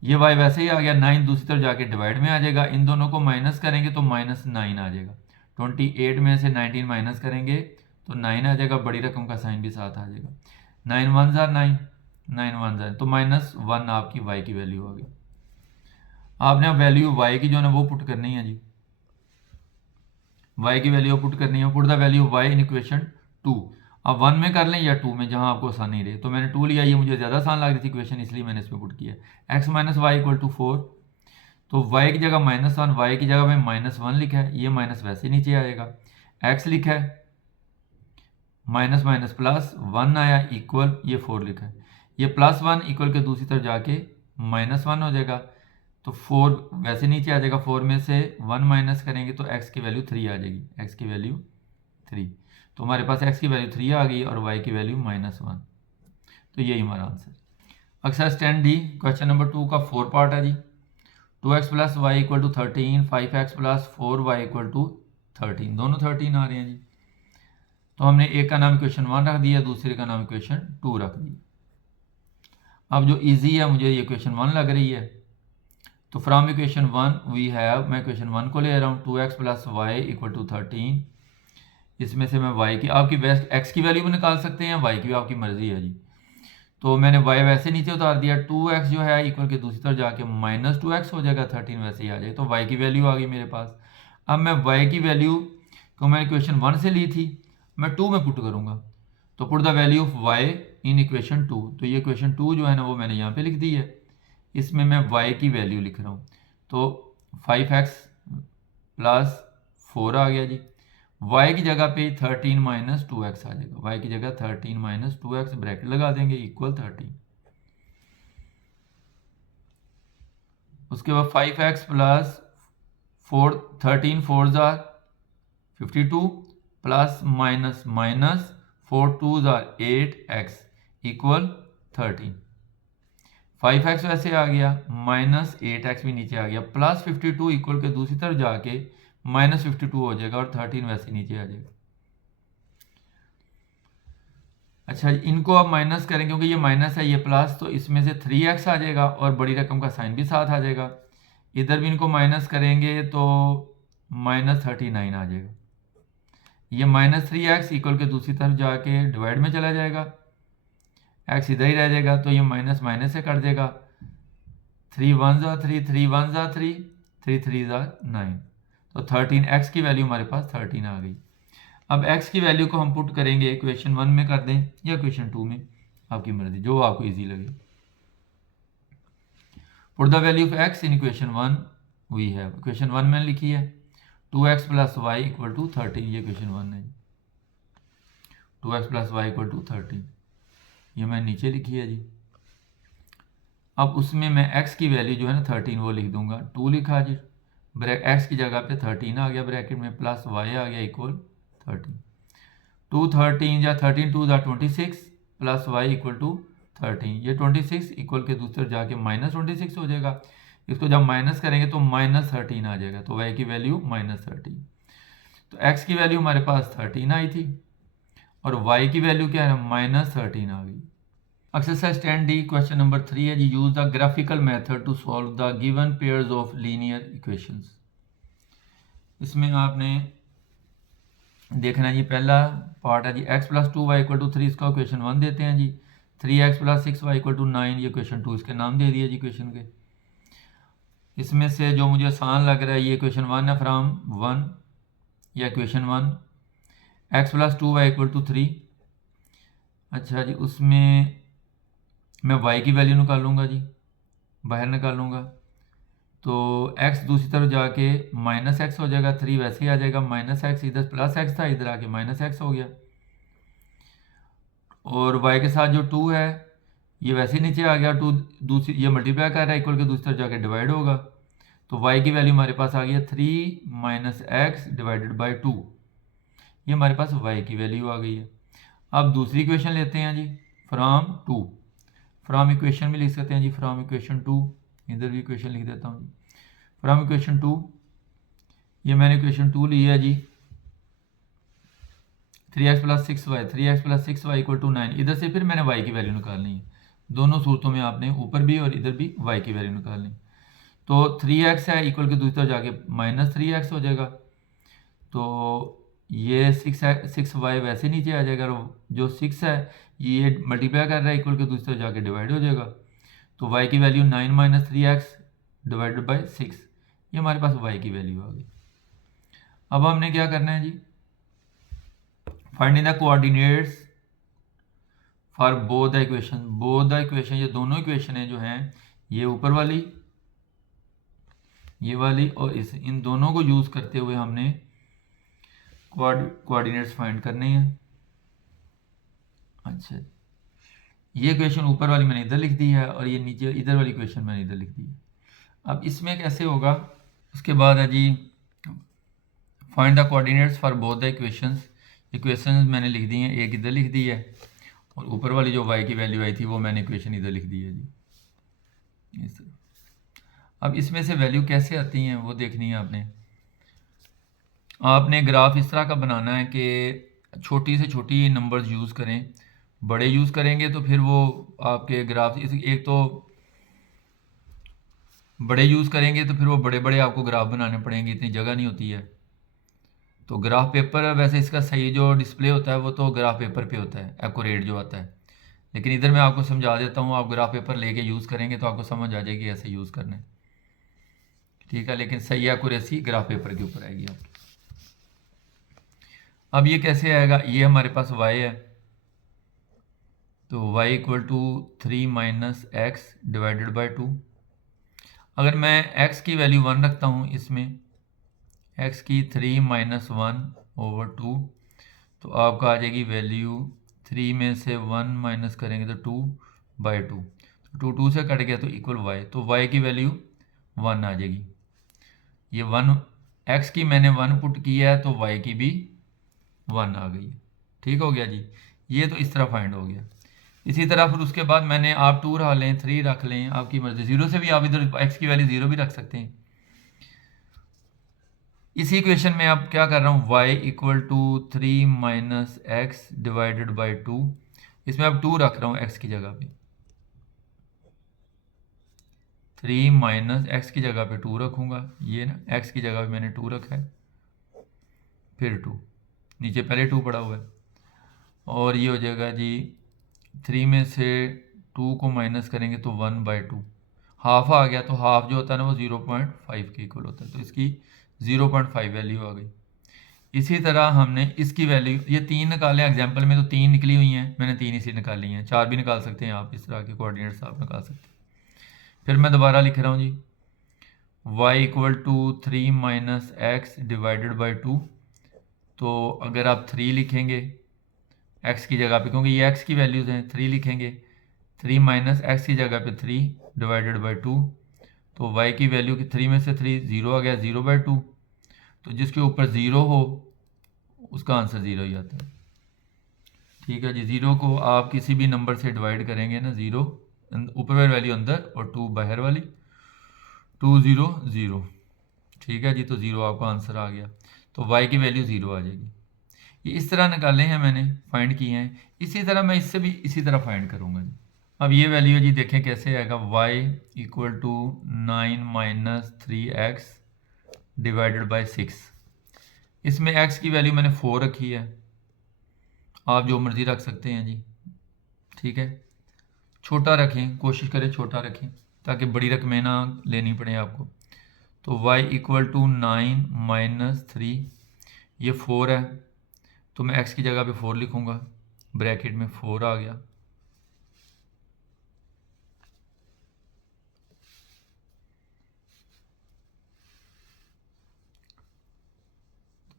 ये y वैसे ही आ गया, 9 दूसरी तरफ जाके डिवाइड में आ जाएगा, इन दोनों को माइनस करेंगे तो माइनस 9 आ जाएगा। 28 में से 19 माइनस करेंगे तो 9 आ जाएगा, बड़ी रकम का साइन भी साथ आ जाएगा। 9 1 ज़ा 9, 9 1 ज़ा तो -1 आपकी y की वैल्यू आ गई। आपने अब वैल्यू y की जो है ना वो पुट करनी है जी, y की वैल्यू पुट करनी है। Put the value y in equation 2। अब 1 में कर लें या 2 में, जहां आपको आसानी रहे। तो मैंने 2 लिया, ये मुझे ज़्यादा आसान लग रही थी इक्वेशन, इसलिए मैंने इसमें पुट किया। x minus y equal to 4, तो y की जगह -1, y की जगह में -1 लिखा है, ये माइनस वैसे नीचे आएगा। x लिखा है, माइनस माइनस प्लस 1 आया इक्वल, ये 4 लिखा है, ये +1 इक्वल के दूसरी तरफ जाके -1 हो जाएगा, तो 4 वैसे नीचे आ जाएगा। 4 में से 1 माइनस करेंगे तो x की वैल्यू 3 आ जाएगी, x की वैल्यू 3। तो हमारे पास x की वैल्यू 3 आ गई और y की वैल्यू -1। तो यही हमारा answer. Exercise 10D question number 2 का 4 पार्ट है जी। 2x plus y equal to 13, 5x plus 4y equal to 13, दोनों 13 आ रहे हैं जी। तो हमने एक का नाम इक्वेशन 1 रख दिया, दूसरे का नाम इक्वेशन 2 रख दिया। अब जो इजी है मुझे ये इक्वेशन 1 लग रही है, तो फ्रॉम इक्वेशन 1 वी हैव, मैं इक्वेशन 1 को ले रहा हूँ, 2x plus y equal to 13। इसमें से मैं y की, आपकी x की वैल्यू भी निकाल सकते हैं, y की भी आपकी मर्जी है जी। तो मैंने y वैसे नीचे उतार दिया, 2x जो है इक्वल के दूसरी तरफ जाके -2x हो जाएगा, 13 वैसे ही आ जाए, तो y की वैल्यू आ गई मेरे पास। अब मैं y की वैल्यू को मैंने इक्वेशन 1 से ली थी, मैं 2 में पुट करूँगा, तो put the value of y in equation 2। तो ये इक्वेशन 2 जो है ना वो मैंने यहाँ पे लिख दी है, इसमें मैं y की वैल्यू लिख रहा हूँ। तो 5x प्लस 4 आ गया जी, y की जगह पे 13 माइनस 2x आ जाएगा, y की जगह 13 माइनस 2x ब्रैकेट लगा देंगे इक्वल 13। उसके बाद 5x प्लस 4, 13 4 ज़ा 52 प्लस माइनस माइनस 4 2 ज़ा 8x इक्वल 13। 5x वैसे आ गया, माइनस 8x भी नीचे आ गया, प्लस 52 इक्वल के दूसरी तरफ जाके -52 हो जाएगा और 13 वैसे नीचे आ जाएगा। अच्छा, इनको अब माइनस करें, क्योंकि ये माइनस है ये प्लस, तो इसमें से 3x आ जाएगा और बड़ी रकम का साइन भी साथ आ जाएगा। इधर भी इनको माइनस करेंगे तो -39 आ जाएगा। ये -3x इक्वल के दूसरी तरफ जाके डिवाइड में चला जाएगा, x इधर ही रह जाएगा, तो ये माइनस माइनस से कट देगा। 3 1 ज़ा 3, 3 1 ज़ा 3, 3 3 ज़ा 9, तो 13 x की वैल्यू हमारे पास 13 आ गई। अब x की वैल्यू को हम पुट करेंगे, इक्वेशन 1 में कर दें या इक्वेशन 2 में, आपकी मर्जी, जो आपको इजी लगे। Put the value of x in equation 1 we have, equation 1 में लिखी है 2x plus y equal to 13, ये इक्वेशन 1 है। 2x plus y equal to 13, ये मैं नीचे लिखी है जी। अब उसमें मैं x की वैल्यू जो है ना 13 वो लिख दूंगा, 2 लिखा जी, x की जगह पे 13 आ गया ब्रैकेट में, प्लस y आ गया इक्वल 13। 2 13 या 13 2 ज़ा 26 प्लस y इक्वल टू 13, ये 26 इक्वल के दूसरे जाके -26 हो जाएगा। इसको जब माइनस करेंगे तो -13 आ जाएगा, तो y की वैल्यू -13। तो x की वैल्यू हमारे पास 13 आई थी और y की वैल्यू क्या है, -13 आ गई। एक्सरसाइज 10D क्वेश्चन नंबर 3 है जी। Use the graphical method to solve the given pairs of linear equations. इसमें आपने देखना जी, पहला पार्ट है जी x plus 2y equal to 3, इसका इक्वेशन 1 देते हैं जी। 3x plus 6y equal to 9, ये इक्वेशन 2, इसके नाम दे दिए जी इक्वेशन के। इसमें से जो मुझे आसान लग रहा है ये इक्वेशन 1 है, फ्रॉम 1 या equation 1 x plus 2y equal to 3। अच्छा जी, उसमें मैं y की वैल्यू निकालूंगा जी, बाहर निकालूंगा, तो x दूसरी तरफ जाके -x हो जाएगा, 3 वैसे ही आ जाएगा, -x इधर प्लस x था, इधर आके -x हो गया, और y के साथ जो 2 है ये वैसे ही नीचे आ गया, 2 दूसरी ये मल्टीप्लाई कर रहा है, इक्वल के दूसरी तरफ जाके डिवाइड होगा, तो y की वैल्यू हमारे पास आ गई है 3 - x डिवाइडेड बाई 2, ये हमारे पास y की वैल्यू आ गई है। अब दूसरी इक्वेशन लेते हैं जी, फ्रॉम 2, फ्रॉम इक्वेशन में लिख सकते हैं जी, फ्रॉम इक्वेशन 2 इधर भी इक्वेशन लिख देता हूँ जी। फ्रॉम इक्वेशन 2, ये मैंने इक्वेशन 2 लिया जी, 3x + 6y, 3x + 6y = 9। इधर से फिर मैंने y की वैल्यू निकालनी है। दोनों सूरतों में आपने ऊपर भी और इधर भी y की वैल्यू निकालनी। तो 3x है इक्वल के दूसरी तरफ जाके -3x हो जाएगा। तो ये 6y वैसे नीचे आ जाएगा, जो 6 है ये मल्टीप्लाई कर रहा है इक्वल के दूसरी तरफ जाके डिवाइड हो जाएगा। तो y की वैल्यू 9 - 3x / 6, ये हमारे पास y की वैल्यू आ गई। अब हमने क्या करना है जी, finding the coordinates for both the equation. Both the equation, ये दोनों इक्वेशन है जो हैं, ये ऊपर वाली, ये वाली और इन दोनों को यूज़ करते हुए हमने कोऑर्डिनेट्स फाइंड करने हैं। अच्छा, ये इक्वेशन ऊपर वाली मैंने इधर लिख दी है और ये नीचे इधर वाली इक्वेशन मैंने इधर लिख दी है। अब इसमें कैसे होगा, उसके बाद है जी find the coordinates for both the equations. Equations मैंने लिख दी हैं, एक इधर लिख दी है और ऊपर वाली जो y की वैल्यू आई थी वो मैंने इक्वेशन इधर लिख दी है जी, इस तरह। अब इसमें से वैल्यू कैसे आती हैं वो देखनी है आपने। आपने ग्राफ इस तरह का बनाना है कि छोटी से छोटी नंबर्स यूज़ करें। बड़े यूज़ करेंगे तो फिर वो आपके ग्राफ, एक तो बड़े यूज़ करेंगे तो फिर वो बड़े बड़े आपको ग्राफ बनाने पड़ेंगे, इतनी जगह नहीं होती है। तो ग्राफ पेपर, वैसे इसका सही जो डिस्प्ले होता है वो तो ग्राफ पेपर पे होता है, एक्यूरेट जो आता है, लेकिन इधर मैं आपको समझा देता हूँ। आप ग्राफ पेपर लेके यूज़ करेंगे तो आपको समझ आ जाएगी ऐसे यूज़ करना है, ठीक है, लेकिन सही एक्यूरेसी ग्राफ पेपर के ऊपर आएगी आपकी। अब ये कैसे आएगा, ये हमारे पास y है, तो y = 3 - x / 2। अगर मैं x की वैल्यू 1 रखता हूँ इसमें, x की 3 - 1/2, तो आपका आ जाएगी वैल्यू 3 में से 1 माइनस करेंगे तो 2/2, तो 2 से कट गया तो इक्वल y, तो y की वैल्यू 1 आ जाएगी। ये 1, x की मैंने 1 पुट किया है तो y की भी 1 आ गई। ठीक हो गया जी, ये तो इस तरह फाइंड हो गया। इसी तरह फिर उसके बाद मैंने, आप 2 रख लें, 3 रख लें, आपकी मर्जी, 0 से भी आप इधर x की वैल्यू 0 भी रख सकते हैं। इसी इक्वेशन में आप क्या कर रहा हूँ, y = 3 - x / 2, इसमें अब 2 रख रहा हूँ x की जगह पे, 3 - x की जगह पे 2 रखूँगा, ये ना x की जगह पे मैंने 2 रखा है, फिर 2, नीचे पहले 2 पड़ा हुआ है, और ये हो जाएगा जी 3 में से 2 को माइनस करेंगे तो 1/2, हाफ आ गया, तो हाफ जो होता है ना वो 0.5 के इक्वल होता है, तो इसकी 0.5 वैल्यू आ गई। इसी तरह हमने इसकी वैल्यू, ये 3 निकाले एग्जाम्पल में, तो 3 निकली हुई हैं, मैंने 3 इसी निकाली हैं, 4 भी निकाल सकते हैं आप, इस तरह के कोऑर्डिनेट्स आप निकाल सकते हैं। फिर मैं दोबारा लिख रहा हूँ जी, y = 3 - x / 2, तो अगर आप 3 लिखेंगे x की जगह पे, क्योंकि ये x की वैल्यूज़ हैं, 3 लिखेंगे, 3 - x की जगह पे 3 / 2, तो y की वैल्यू की 3 में से 3 0 आ गया, 0/2, तो जिसके ऊपर 0 हो उसका आंसर 0 ही आता है। ठीक है जी, 0 को आप किसी भी नंबर से डिवाइड करेंगे ना, 0 ऊपर वाली वैल्यू अंदर और 2 बाहर वाली, 2 0 0, ठीक है जी, तो 0 आपका आंसर आ गया, तो y की वैल्यू 0 आ जाएगी। ये इस तरह निकाले हैं मैंने, फाइंड किए हैं। इसी तरह मैं इससे भी इसी तरह फाइंड करूँगा जी। अब ये वैल्यू जी देखें कैसे आएगा, y = 9 - 3x / 6, इसमें x की वैल्यू मैंने 4 रखी है, आप जो मर्ज़ी रख सकते हैं जी, ठीक है, छोटा रखें, कोशिश करें छोटा रखें ताकि बड़ी रकमें ना लेनी पड़े आपको। तो y = 9 - 3, ये 4 है, तो मैं x की जगह पे 4 लिखूँगा, ब्रैकेट में 4 आ गया,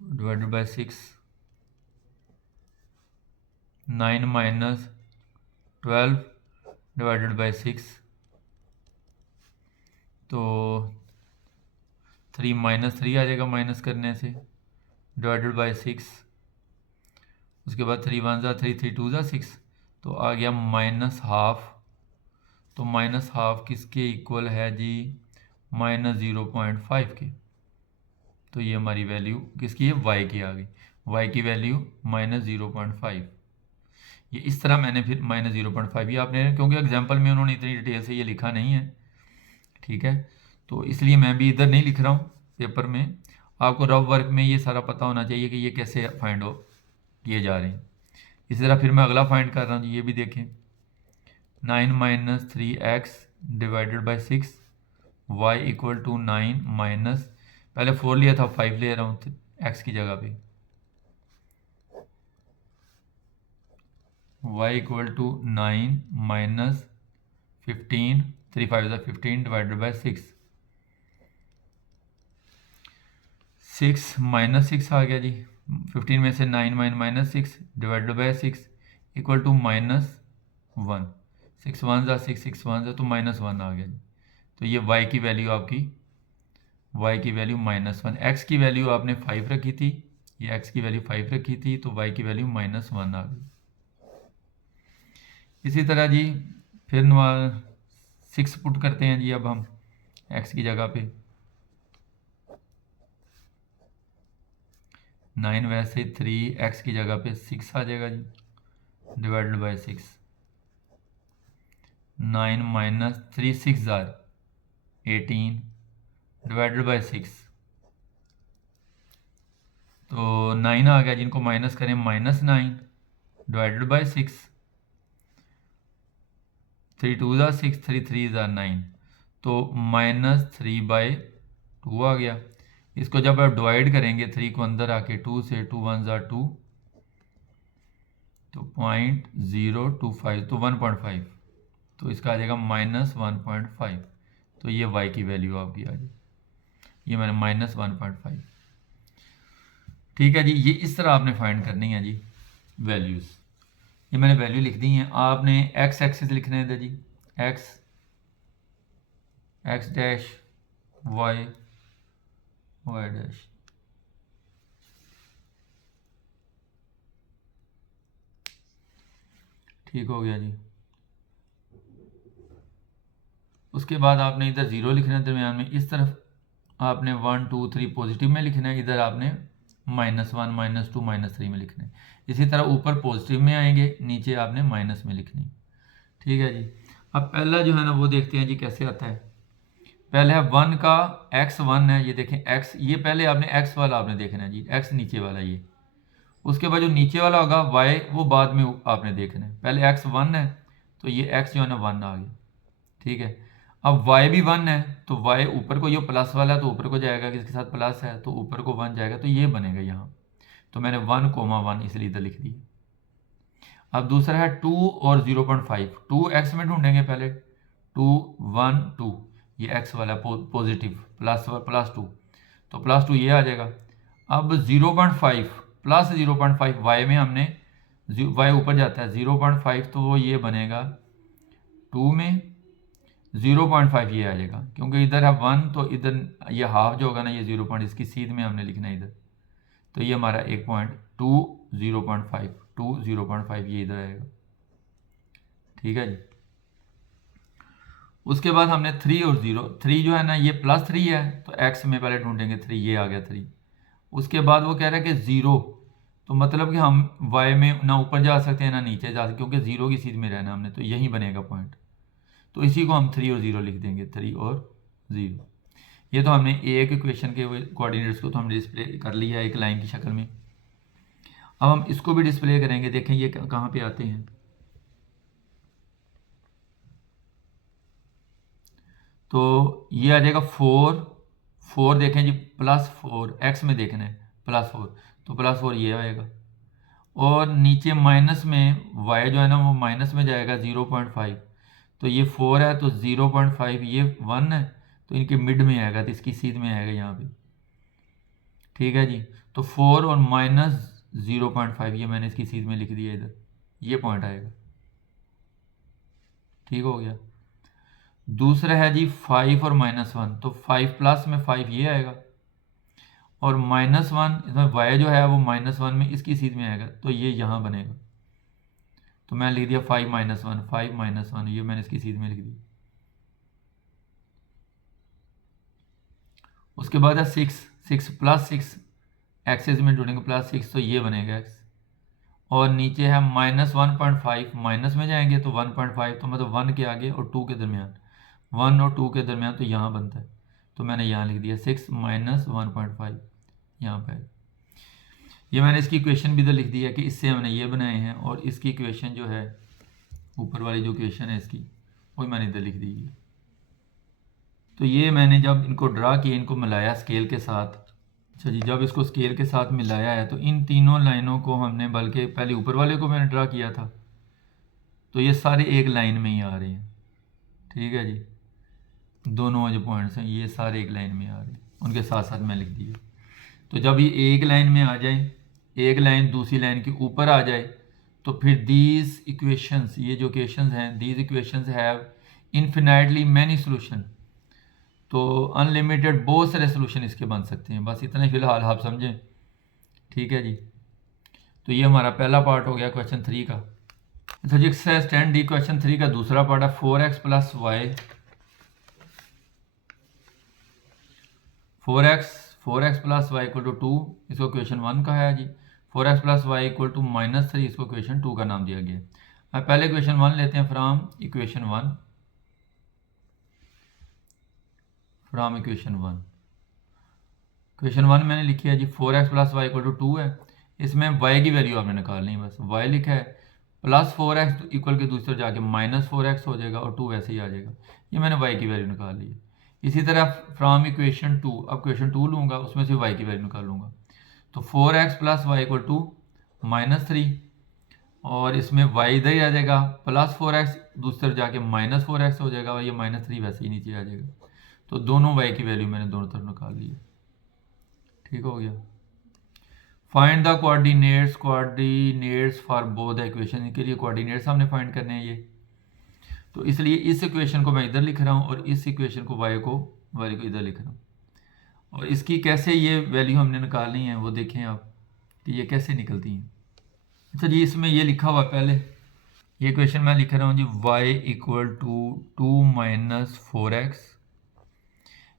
/ 6, 9 - 12 / 6, तो 3 - 3 आ जाएगा माइनस करने से, / 6, उसके बाद 3 1 ज़ा 3 3 2 ज़ा 6, तो आ गया -½ तो माइनस हाफ किसके इक्वल है जी, -0.5 के। तो ये हमारी वैल्यू किसकी है, y की आ गई। y की वैल्यू -0.5। ये इस तरह मैंने फिर -0.5 ये आपने, क्योंकि एग्जाम्पल में उन्होंने इतनी डिटेल से ये लिखा नहीं है, ठीक है, तो इसलिए मैं भी इधर नहीं लिख रहा हूँ पेपर में। आपको रफ वर्क में ये सारा पता होना चाहिए कि ये कैसे फाइंड हो किए जा रहे हैं। इसी तरह फिर मैं अगला फाइंड कर रहा हूँ, ये भी देखें। 9 - 3x divided by 6, y equal to 9 minus, पहले 4 लिया था 5 ले रहा हूँ x की जगह पे, y equal to 9 minus 15, 3 5 15 divided by 6, 6 -6 आ गया जी। 15 में से 9 -6 डिवाइडेड बाई 6 इक्वल टू -1, 6 1 ज़ा 6 6 1 ज़ा, तो -1 आ गया जी। तो ये y की वैल्यू आपकी, y की वैल्यू -1, x की वैल्यू आपने 5 रखी थी, ये x की वैल्यू 5 रखी थी, तो y की वैल्यू -1 आ गई। इसी तरह जी फिर 6 पुट करते हैं जी अब हम x की जगह पे। 9 वैसे 3, x की जगह पे 6 आ जाएगा जी, डिवाइडेड बाई 6, 9 माइनस 3 6 ज़ार 18 डिवाइडेड बाई 6, तो 9 आ गया, जिनको माइनस करें -9 डिवाइडेड बाई 6, 3 2 ज़ा 6, 3 3 ज़ा 9, तो -3/2 आ गया। इसको जब आप डिवाइड करेंगे 3 को अंदर आके 2 से, 2 1 ज़ा 2, तो 0.025, तो 1.5, तो इसका आ जाएगा -1.5। तो ये y की वैल्यू आपकी आ जाएगी, ये मैंने -1.5, ठीक है जी। ये इस तरह आपने फाइंड करनी है जी वैल्यूज़। ये मैंने वैल्यू लिख दी हैं, आपने x एक्सिस लिखने हैं जी, x डैश y डैश, ठीक हो गया जी। उसके बाद आपने इधर 0 लिखना है दरमियान में, इस तरफ आपने 1 2 3 पॉजिटिव में लिखना है, इधर आपने -1 -2 -3 में लिखना है। इसी तरह ऊपर पॉजिटिव में आएंगे, नीचे आपने माइनस में लिखनी है, ठीक है जी। अब पहला जो है ना वो देखते हैं जी कैसे आता है। पहले है 1 का x 1 है, ये देखें x, ये पहले आपने x वाला आपने देखना है जी, x नीचे वाला ये। उसके बाद जो नीचे वाला होगा y, वो बाद में आपने देखना है। पहले x 1 है, तो ये x जो है ना 1 आ गया, ठीक है। अब y भी 1 है, तो y ऊपर को, ये प्लस वाला है तो ऊपर को जाएगा, किसके साथ प्लस है तो ऊपर को 1 जाएगा, तो ये बनेगा यहाँ। तो मैंने 1, 1 इसलिए इधर लिख दिया। अब दूसरा है 2 और 0.5, 2 x में ढूंढेंगे पहले, 2 1 2, ये x वाला पॉजिटिव +2, तो +2 ये आ जाएगा। अब 0.5 प्लस 0.5 y में हमने, y ऊपर जाता है 0.5, तो वो ये बनेगा 2 में 0.5 ये आ जाएगा, क्योंकि इधर है 1, तो इधर ये हाफ जो होगा ना, ये 0. इसकी सीध में हमने लिखना है इधर, तो ये हमारा 1.2 0.5 2 0.5 ये इधर आएगा, ठीक है जी। उसके बाद हमने 3 और 0, 3 जो है ना ये +3 है, तो x में पहले ढूंढेंगे 3, ये आ गया 3। उसके बाद वो कह रहा है कि 0, तो मतलब कि हम y में ना ऊपर जा सकते हैं ना नीचे जा सकते, क्योंकि 0 की सीध में रहना हमने, तो यही बनेगा पॉइंट, तो इसी को हम 3 और 0 लिख देंगे, 3 और 0। ये तो हमने एक इक्वेशन के कोऑर्डिनेट्स को तो हमने डिस्प्ले कर लिया है एक लाइन की शक्ल में। अब हम इसको भी डिस्प्ले करेंगे, देखें ये कहाँ पे आते हैं। तो ये आ जाएगा 4 देखें जी, +4 x में देखना है, +4, तो +4 ये आएगा। और नीचे माइनस में y जो है ना वो माइनस में जाएगा 0.5, तो ये 4 है, तो 0.5 ये 1 है, तो इनके मिड में आएगा, तो इसकी सीध में आएगा यहाँ पे, ठीक है जी। तो 4 और -0.5 ये मैंने इसकी सीध में लिख दिया इधर, ये पॉइंट आएगा, ठीक हो गया। दूसरा है जी 5 और -1, तो 5 प्लस में 5 ये आएगा, और -1 इसमें y जो है वो -1 में इसकी सीध में आएगा, तो ये यहाँ बनेगा, तो मैं लिख दिया 5 - 1 5 - 1, ये मैंने इसकी सीध में लिख दी, उसके बाद है 6 प्लस 6 एक्सेस में जुड़ेंगे +6 तो ये बनेगा x, और नीचे है -1.5 माइनस में जाएंगे तो 1.5 तो मतलब 1 के आगे और 2 के दरमियान, 1 और 2 के दरमियान तो यहाँ बनता है, तो मैंने यहाँ लिख दिया 6 - 1.5 यहाँ पे। ये मैंने इसकी इक्वेशन भी इधर लिख दी है कि इससे हमने ये बनाए हैं, और इसकी इक्वेशन जो है ऊपर वाली जो इक्वेशन है इसकी वही मैंने इधर लिख दी है। तो ये मैंने जब इनको ड्रा किया, इनको मिलाया स्केल के साथ, अच्छा जी, जब इसको स्केल के साथ मिलाया है तो इन तीनों लाइनों को हमने, बल्कि पहले ऊपर वाले को मैंने ड्रा किया था, तो ये सारे एक लाइन में ही आ रहे हैं, ठीक है जी। दोनों जो पॉइंट्स हैं ये सारे एक लाइन में आ रहे हैं, उनके साथ साथ मैं लिख दिया। तो जब ये एक लाइन में आ जाए, एक लाइन दूसरी लाइन के ऊपर आ जाए, तो फिर दीज इक्वेशंस, ये जो इक्वेशंस हैं, these equations have infinitely many solution, तो अनलिमिटेड बहुत सारे सोल्यूशन इसके बन सकते हैं। बस इतना ही फिलहाल आप समझें, ठीक है जी। तो ये हमारा पहला पार्ट हो गया क्वेश्चन 3 का। अच्छा जी, एक्सरसाइज 10D क्वेश्चन 3 का दूसरा पार्ट है 4x + y, 4x + y = 2, इसको क्वेश्चन 1 का है जी। 4x + y = -3, इसको क्वेश्चन 2 का नाम दिया गया। अब पहले क्वेश्चन 1 लेते हैं फ्रॉम इक्वेशन 1। क्वेश्चन 1 मैंने लिखी है जी, 4x + y = 2 है। इसमें y की वैल्यू आपने निकालनी है, बस y लिखा है, +4x इक्वल के दूसरी तरफ जाके -4x हो जाएगा और 2 वैसे ही आ जाएगा। ये मैंने y की वैल्यू निकाल ली है। इसी तरह फ्रॉम इक्वेशन 2, अब क्वेश्चन 2 लूँगा, उसमें से y की वैल्यू निकालूंगा। तो 4x + y = -3, और इसमें y इधर ही आ जाएगा, +4x दूसरी तरफ जाके -4x हो जाएगा, और ये -3 वैसे ही नीचे आ जाएगा। तो दोनों y की वैल्यू मैंने दोनों तरफ निकाल ली है, ठीक हो गया। Find the coordinates for both the equation, के लिए कोऑर्डिनेट्स हमने फाइंड करने हैं ये, तो इसलिए इस इक्वेशन को मैं इधर लिख रहा हूँ और इस इक्वेशन को y को इधर लिख रहा हूँ। और इसकी कैसे ये वैल्यू हमने निकालनी है वो देखें आप कि ये कैसे निकलती हैं। अच्छा जी, इसमें ये लिखा हुआ पहले, ये क्वेश्चन मैं लिख रहा हूँ जी, y = 2 - 4x,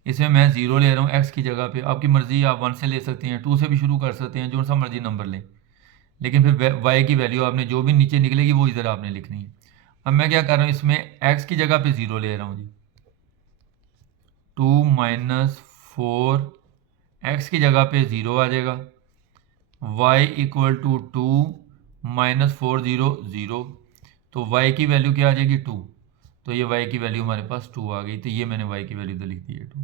इसमें मैं 0 ले रहा हूँ x की जगह पे। आपकी मर्ज़ी, आप 1 से ले सकते हैं, 2 से भी शुरू कर सकते हैं, जो सा मर्जी नंबर लें, लेकिन फिर y की वैल्यू आपने जो भी नीचे निकलेगी वो इधर आपने लिखनी है। अब मैं क्या कर रहा हूँ, इसमें x की जगह पे 0 ले रहा हूँ जी, 2 - 4, x की जगह पे 0 आ जाएगा, y = 2 - 4 0 0, तो y की वैल्यू क्या आ जाएगी 2, तो ये y की वैल्यू हमारे पास 2 आ गई, तो ये मैंने y की वैल्यू इधर लिख दी है 2,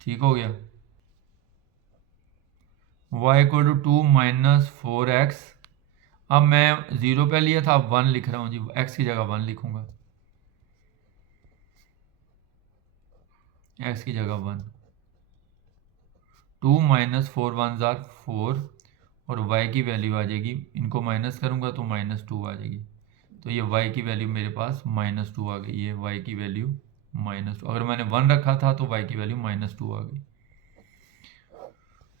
ठीक हो गया। y = 2 - 4x, अब मैं 0 पे लिया था, अब 1 लिख रहा हूँ जी, x की जगह 1 लिखूंगा, x की जगह 1, 2 - 4 1 = 4, और y की वैल्यू आ जाएगी, इनको माइनस करूंगा तो -2 आ जाएगी, तो ये y की वैल्यू मेरे पास -2 आ गई, ये y की वैल्यू -2, अगर मैंने 1 रखा था तो y की वैल्यू -2 आ गई।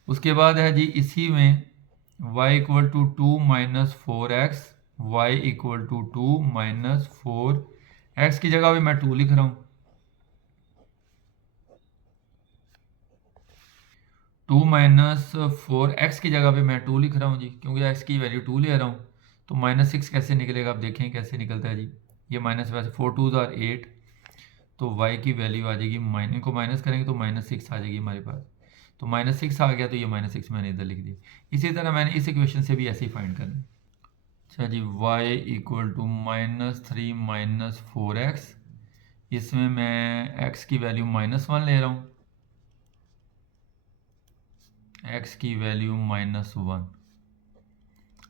उसके बाद है जी, इसी में y = 2 - 4x, y = 2 - 4, x की जगह पे मैं 2 लिख रहा हूँ, 2 - 4 x की जगह पे मैं 2 लिख रहा हूँ जी, क्योंकि x की वैल्यू 2 ले रहा हूँ। तो -6 कैसे निकलेगा, आप देखें कैसे निकलता है जी, ये माइनस, वैसे 4 2 = 8, तो y की वैल्यू आ जाएगी, इनको माइनस करेंगे तो -6 आ जाएगी हमारे पास, तो -6 आ गया, तो ये -6 मैंने इधर लिख दिया। इसी तरह मैंने इस इक्वेशन से भी ऐसे ही फाइंड करना है। अच्छा जी, y = -3 - 4x, इसमें मैं x की वैल्यू -1 ले रहा हूँ, x की वैल्यू -1,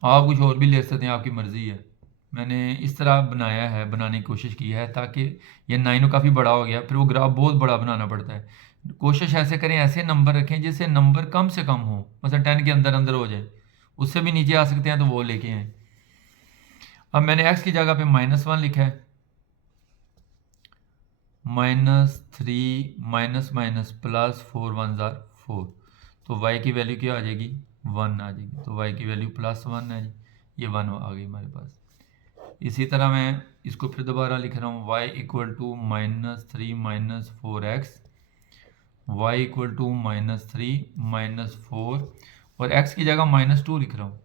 आप कुछ और भी ले सकते हैं, आपकी मर्ज़ी है। मैंने इस तरह बनाया है, बनाने की कोशिश की है, ताकि ये 9 काफ़ी बड़ा हो गया, फिर वो ग्राफ बहुत बड़ा बनाना पड़ता है। कोशिश ऐसे करें, ऐसे नंबर रखें जिससे नंबर कम से कम हो, मतलब 10 के अंदर अंदर हो जाए, उससे भी नीचे आ सकते हैं तो वो लेके आए। अब मैंने x की जगह पे -1 लिखा है, -3 +4 1 = 4, तो y की वैल्यू क्या आ जाएगी, 1 आ जाएगी, तो y की वैल्यू +1 है जी, ये 1 आ गई हमारे पास। इसी तरह मैं इसको फिर दोबारा लिख रहा हूँ, y = -3 - 4x, y equal to -3 -4 और x की जगह -2 लिख रहा हूँ।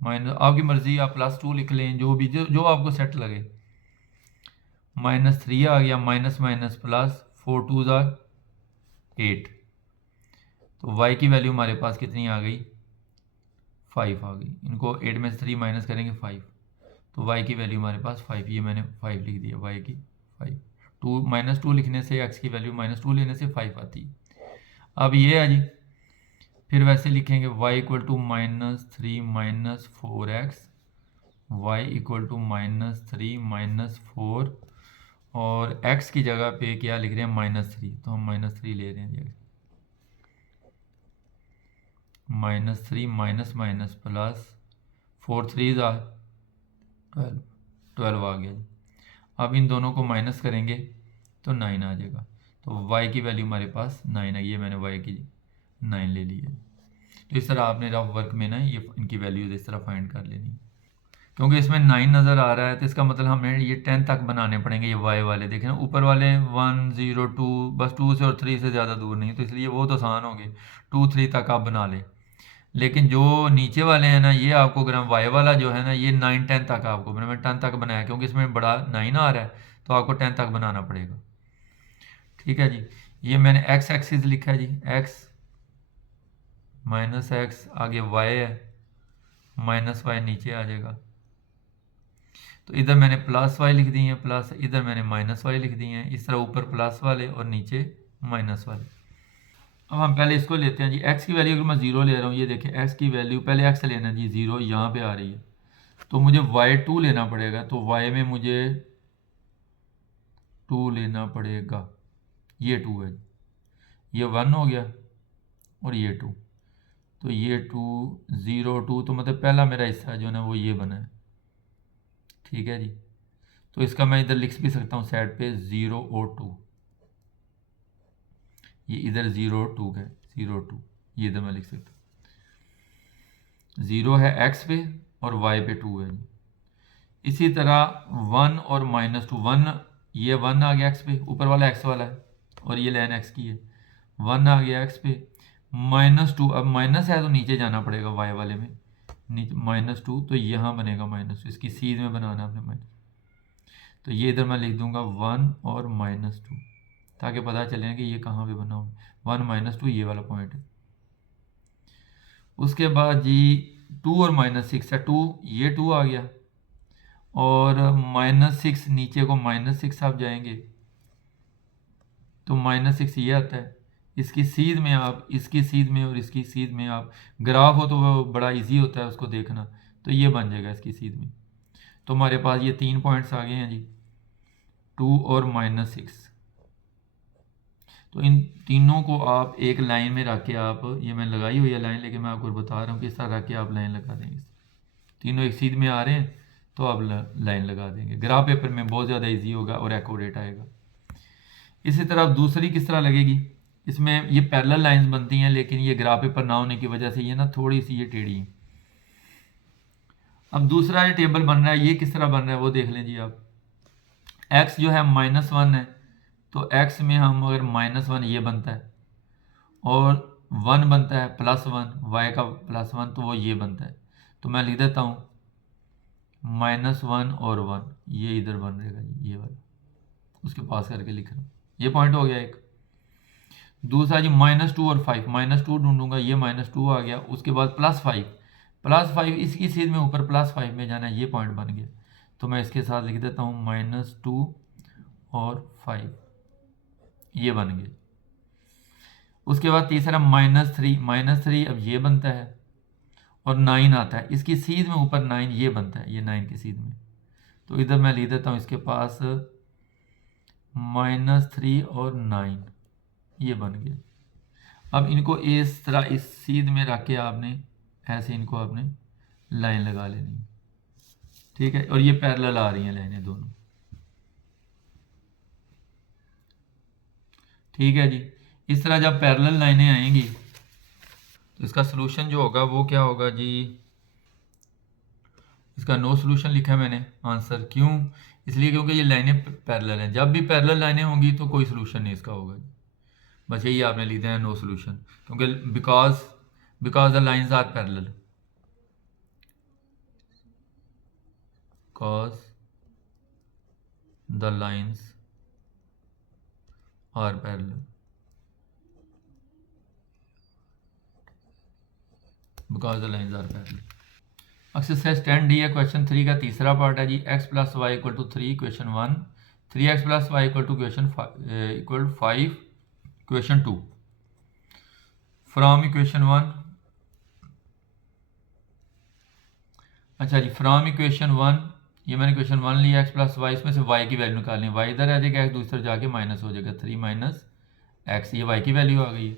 आपकी मर्ज़ी, आप +2 लिख लें, जो भी जो आपको सेट लगे। -3 आ गया, माइनस माइनस प्लस, 4 2 8। तो y की वैल्यू हमारे पास कितनी आ गई? 5 आ गई। इनको 8 में से 3 माइनस करेंगे 5, तो y की वैल्यू हमारे पास 5, ये मैंने 5 लिख दिया, y की 5। -2 लिखने से x की वैल्यू -2 लेने से 5 आती है। अब ये है जी, फिर वैसे लिखेंगे y equal to -3 -4x, y equal to -3 -4 और x की जगह पे क्या लिख रहे हैं? -3, तो हम -3 ले रहे हैं जी। -3 माइनस माइनस प्लस, 4 3 12 आ गया जी। अब इन दोनों को माइनस करेंगे तो 9 आ जाएगा। तो y की वैल्यू हमारे पास 9 है, ये मैंने y की 9 ले ली है। तो इस तरह आपने रफ वर्क में ना ये इनकी वैल्यूज इस तरह फाइंड कर लेनी है। क्योंकि इसमें 9 नज़र आ रहा है तो इसका मतलब हमें ये 10 तक बनाने पड़ेंगे। ये y वाले देखें ना, ऊपर वाले 1 0 2, बस 2 से और 3 से ज़्यादा दूर नहीं, तो इसलिए वो तो आसान हो गए, 2 3 तक आप बना लें। लेकिन जो नीचे वाले हैं ना, ये आपको अगर हम y वाला जो है ना, ये 9 10 तक आपको मैंने 10 तक बनाया, क्योंकि इसमें बड़ा 9 आ रहा है तो आपको 10 तक बनाना पड़ेगा। ठीक है जी, ये मैंने x एक्सिस लिखा है जी, x -x, आगे y है, -y नीचे आ जाएगा। तो इधर मैंने +y लिख दी है, प्लस, इधर मैंने -y लिख दी है। इस तरह ऊपर प्लस वाले और नीचे माइनस वाले। अब हम पहले इसको लेते हैं जी, x की वैल्यू अगर मैं 0 ले रहा हूँ, ये देखें x की वैल्यू पहले x लेना जी, 0 यहाँ पे आ रही है, तो मुझे y2 लेना पड़ेगा। तो y में मुझे 2 लेना पड़ेगा, ये 2 है, ये 1 हो गया और ये 2, तो ये 2 0 2, तो मतलब पहला मेरा हिस्सा जो है ना वो ये बना है। ठीक है जी, तो इसका मैं इधर लिख भी सकता हूँ साइड पे 0 और 2, ये इधर 0 2 है, 0 2, ये इधर मैं लिख सकता हूँ। 0 है x पे और y पे 2 है। इसी तरह 1 और -2, 1, ये 1 आ गया x पे, ऊपर वाला x वाला है और ये लाइन x की है, 1 आ गया x पे, -2, अब माइनस है तो नीचे जाना पड़ेगा y वाले में, नीचे -2, तो यहाँ बनेगा -2, इसकी सीध में बनाना आपने माइनस, तो ये इधर मैं लिख दूंगा 1 और -2, ताकि पता चले कि ये कहाँ पे बना हो। 1 -2 ये वाला पॉइंट है। उसके बाद जी 2 और -6 है, 2 ये 2 आ गया और -6 नीचे को -6 आप जाएंगे तो -6 ये आता है। इसकी सीध में आप, इसकी सीध में और इसकी सीध में आप, ग्राफ हो तो वो बड़ा इजी होता है उसको देखना, तो ये बन जाएगा इसकी सीध में। तो हमारे पास ये 3 पॉइंट्स आ गए हैं जी, 2 और -6। तो इन तीनों को आप एक लाइन में रख के आप, ये मैं लगाई हुई है लाइन, लेकिन मैं आपको बता रहा हूँ किस तरह रख के आप लाइन लगा देंगे। तीनों एक सीध में आ रहे हैं तो आप लाइन लगा देंगे, ग्राफ पेपर में बहुत ज़्यादा इजी होगा और एक्यूरेट आएगा। इसी तरह दूसरी किस तरह लगेगी, इसमें ये पैरेलल लाइंस बनती हैं, लेकिन ये ग्राफ पेपर ना होने की वजह से ये ना थोड़ी सी ये टेढ़ी है। अब दूसरा ये टेबल बन रहा है, ये किस तरह बन रहा है वो देख लें जी आप। x जो है -1 है, तो x में हम अगर -1 ये बनता है और 1 बनता है +1, y का +1, तो वो ये बनता है। तो मैं लिख देता हूँ -1 और 1, ये इधर बन रहेगा जी, ये वाला उसके पास करके लिख रहा हूँ, ये पॉइंट हो गया एक। दूसरा जी -2 और 5, -2 ढूंढूंगा, ये -2 आ गया, उसके बाद +5 इसकी सीध में ऊपर +5 में जाना है, ये पॉइंट बन गया। तो मैं इसके साथ लिख देता हूँ -2 और 5, ये बन गया। उसके बाद तीसरा -3 अब ये बनता है और 9 आता है, इसकी सीध में ऊपर 9 ये बनता है, ये 9 की सीध में, तो इधर मैं लिख देता हूँ इसके पास -3 और 9, ये बन गया। अब इनको इस तरह इस सीध में रख के आपने ऐसे इनको आपने लाइन लगा लेनी, ठीक है, और ये पैरेलल आ रही हैं लाइनें दोनों। ठीक है जी, इस तरह जब पैरेलल लाइनें आएंगी तो इसका सलूशन जो होगा वो क्या होगा जी, इसका नो सलूशन लिखा है मैंने आंसर, क्यों, इसलिए क्योंकि ये लाइनें पैरेलल हैं। जब भी पैरेलल लाइनें होंगी तो कोई सलूशन नहीं इसका होगा। बस यही आपने लिख देना नो सोल्यूशन, क्योंकि because the lines are parallel, because the lines are parallel, because the lines are parallel. Exercise 10D है, क्वेश्चन 3 का तीसरा पार्ट है जी। x plus y equal to 3 question 1, 3x plus y equal to question 5 question 2। From equation 1, अच्छा जी, from equation 1, ये मैंने question 1 लिया, x plus Y, इसमें से y की वैल्यू निकालनी है। y इधर आ जाएगा, x दूसरी जाके माइनस हो जाएगा, 3 माइनस x, ये y की वैल्यू आ गई है।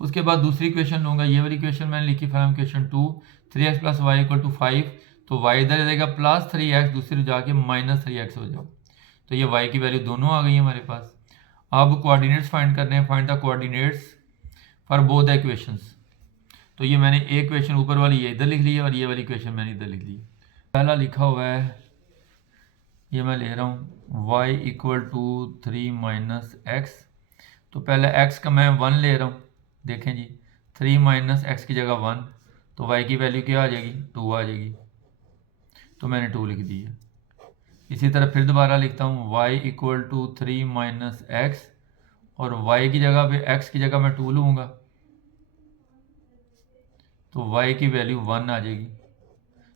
उसके बाद दूसरी इक्वेशन लूँगा, ये वाली इक्वेशन मैंने लिखी from equation 2, 3x plus y equal to 5, तो y इधर आ जाएगा प्लस 3x, दूसरी जाके माइनस 3x हो जाएगा, तो ये y की वैल्यू दोनों आ गई है हमारे पास। अब कोऑर्डिनेट्स फाइंड करने हैं, find the coordinates for both the equations. तो ये मैंने एक क्वेश्चन ऊपर वाली ये इधर लिख ली है और ये वाली क्वेश्चन मैंने इधर लिख ली है। पहला लिखा हुआ है, ये मैं ले रहा हूँ y equal to 3 minus x, तो पहले x का मैं 1 ले रहा हूँ, देखें जी 3 माइनस एक्स की जगह 1, तो y की वैल्यू क्या आ जाएगी, 2 आ जाएगी, तो मैंने 2 लिख दी है। इसी तरह फिर दोबारा लिखता हूँ y equal to 3 minus x, और y की जगह पे x की जगह मैं 2 लूँगा, तो y की वैल्यू 1 आ जाएगी।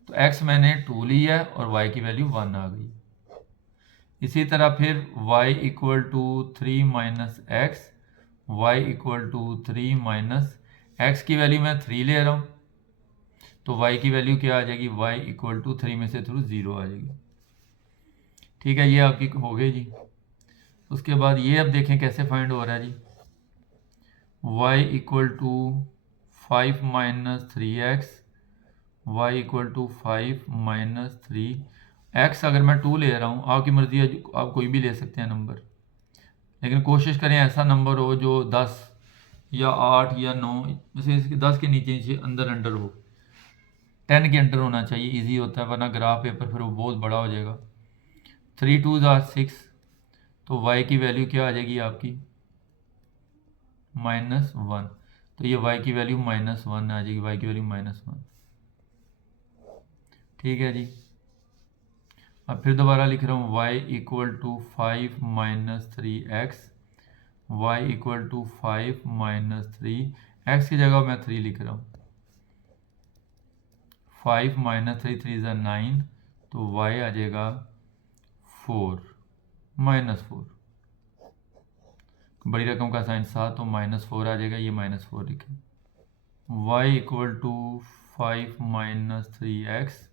तो x मैंने 2 लिया है और y की वैल्यू 1 आ गई। इसी तरह फिर y equal to 3 minus x, y equal to 3 minus x की वैल्यू मैं 3 ले रहा हूँ, तो y की वैल्यू क्या आ जाएगी, y इक्वल टू 3 में से थ्रू 0 आ जाएगी। ठीक है, ये आपकी हो गई जी। उसके बाद ये अब देखें कैसे फाइंड हो रहा है जी, y equal to 5 minus 3x, y equal to 5 minus 3x, अगर मैं 2 ले रहा हूँ, आपकी मर्जी है, आप कोई भी ले सकते हैं नंबर, लेकिन कोशिश करें ऐसा नंबर हो जो 10 या 8 या 9, जैसे इसके 10 के नीचे अंदर हो, 10 के अंडर होना चाहिए, इजी होता है, वरना ग्राफ पेपर फिर वो बहुत बड़ा हो जाएगा। 3 2 6, तो y की वैल्यू क्या आ जाएगी आपकी, -1, तो ये y की वैल्यू -1 आ जाएगी, y की वैल्यू -1। ठीक है जी। अब फिर दोबारा लिख रहा हूँ y equal to 5 minus 3x, y equal to 5 minus 3x की जगह मैं 3 लिख रहा हूँ, 5 माइनस 3, 3 ज़ा 9, तो y आ जाएगा 4 -4, बड़ी रकम का साइन 7, तो -4 आ जाएगा, ये -4 लिखें। y equal to 5 minus 3x,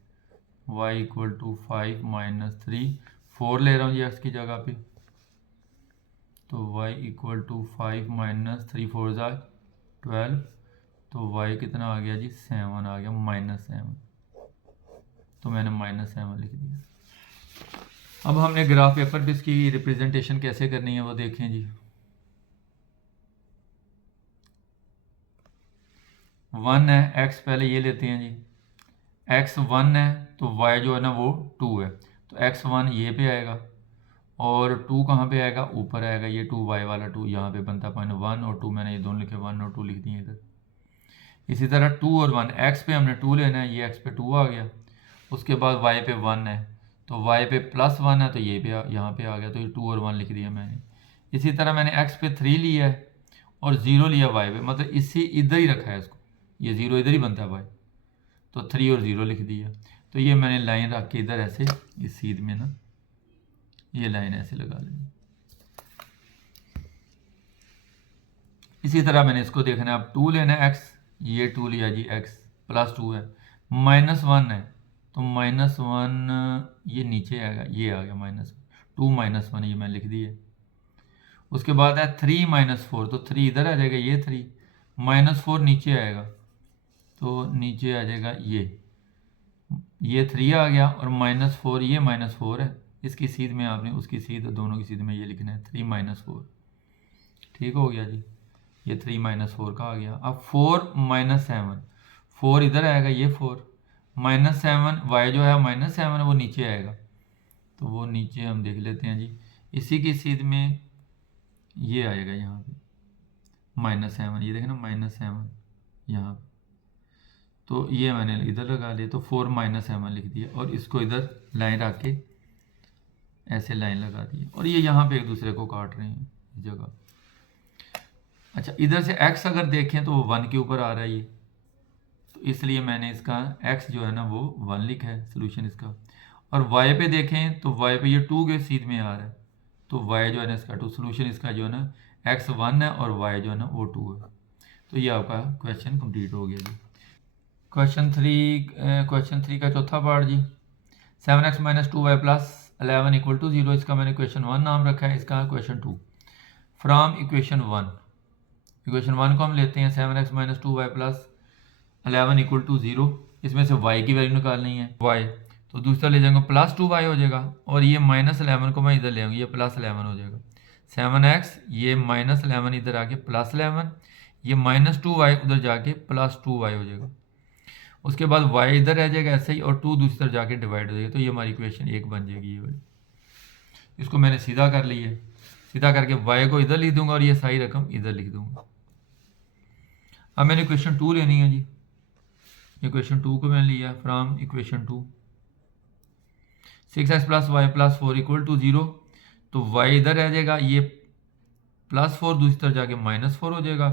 y equal to 5 minus 3, 4 ले रहा हूँ जी x की जगह पे, तो y इक्वल टू 5 माइनस 3, 4 ज़ा 12, तो y कितना आ गया जी, 7 आ गया, -7, तो मैंने -7 लिख दिया। अब हमने ग्राफ पेपर पे इसकी रिप्रेजेंटेशन कैसे करनी है वो देखें जी। 1 है, x पहले ये लेते हैं जी, x 1 है तो y जो है ना वो 2 है, तो x 1 ये पे आएगा और 2 कहाँ पे आएगा, ऊपर आएगा, ये 2 y वाला 2 यहाँ पे बनता पॉइंट 1 और 2, मैंने ये दोनों लिखे, 1 और 2 लिख दिए इधर। इसी तरह 2 और 1, x पे हमने 2 लेना है, ये x पे 2 आ गया, उसके बाद y पे 1 है, तो y पे +1 है, तो ये पे यहाँ पे आ गया, तो ये 2 और 1 लिख दिया मैंने। इसी तरह मैंने x पे 3 लिया है और 0 लिया y पे, मतलब इसी इधर ही रखा है इसको, ये 0 इधर ही बनता है y, तो 3 और 0 लिख दिया। तो ये मैंने लाइन रख के इधर ऐसे इस सीध में ना ये लाइन ऐसे लगा लेनी। इसी तरह मैंने इसको देखना है, अब 2 लेना है x, ये 2 लिया जी, x +2 है, -1 है, तो -1 ये नीचे आएगा, ये आ गया -2 -1, ये मैं लिख दिया। उसके बाद है 3 -4, तो 3 इधर आ जाएगा, ये 3 -4 नीचे आएगा, तो नीचे आ जाएगा ये 3 आ गया, और -4 ये -4 है, इसकी सीध में आपने उसकी सीध, दोनों की सीध में ये लिखना है 3 -4। ठीक हो गया जी, ये 3 -4 का आ गया। अब 4 -7, 4 इधर आएगा, ये 4 -7, y जो है -7 वो नीचे आएगा, तो वो नीचे हम देख लेते हैं जी, इसी की सीध में ये आएगा यहाँ पे, -7, ये देखें ना -7 यहाँ पे, तो ये मैंने इधर लगा लिया, तो 4 -7 लिख दिया, और इसको इधर लाइन रख के ऐसे लाइन लगा दी, और ये यहाँ पे एक दूसरे को काट रहे हैं इस जगह। अच्छा, इधर से x अगर देखें तो वो 1 के ऊपर आ रहा है ये, तो इसलिए मैंने इसका x जो है ना वो 1 लिखा है सोल्यूशन इसका। और y पे देखें तो y पे ये 2 के सीध में आ रहा है, तो y जो है ना इसका 2, सोल्यूशन इसका जो है ना x 1 है और y जो है ना वो 2 है। तो ये आपका क्वेश्चन कंप्लीट हो गया जी। क्वेश्चन थ्री का चौथा पार्ट जी। 7x - 2y + 11 = 0, इसका मैंने क्वेश्चन 1 नाम रखा है, इसका क्वेश्चन 2। फ्रॉम इक्वेशन 1 को हम लेते हैं 7x - 2y + 11 = 0, इसमें से y की वैल्यू निकालनी है, y तो दूसरा ले जाएंगे +2y हो जाएगा, और ये -11 को मैं इधर ले आऊँगी, ये +11 हो जाएगा। 7x ये -11 इधर आके +11, ये -2y उधर जाके +2y हो जाएगा। उसके बाद y इधर रह जाएगा ऐसे ही, और 2 दूसरी तरफ जाके डिवाइड हो जाएगा, तो ये हमारी इक्वेशन 1 बन जाएगी ये वाली। इसको मैंने सीधा कर लिया, सीधा करके y को इधर लिख दूंगा और ये सारी रकम इधर लिख दूंगा। अब मैंने इक्वेशन 2 लेनी है जी। इक्वेशन 2 को मैंने लिया फ्रॉम इक्वेशन 2। 6x + y + 4 = 0, तो y इधर रह जाएगा, ये +4 दूसरी तरफ जाके -4 हो जाएगा,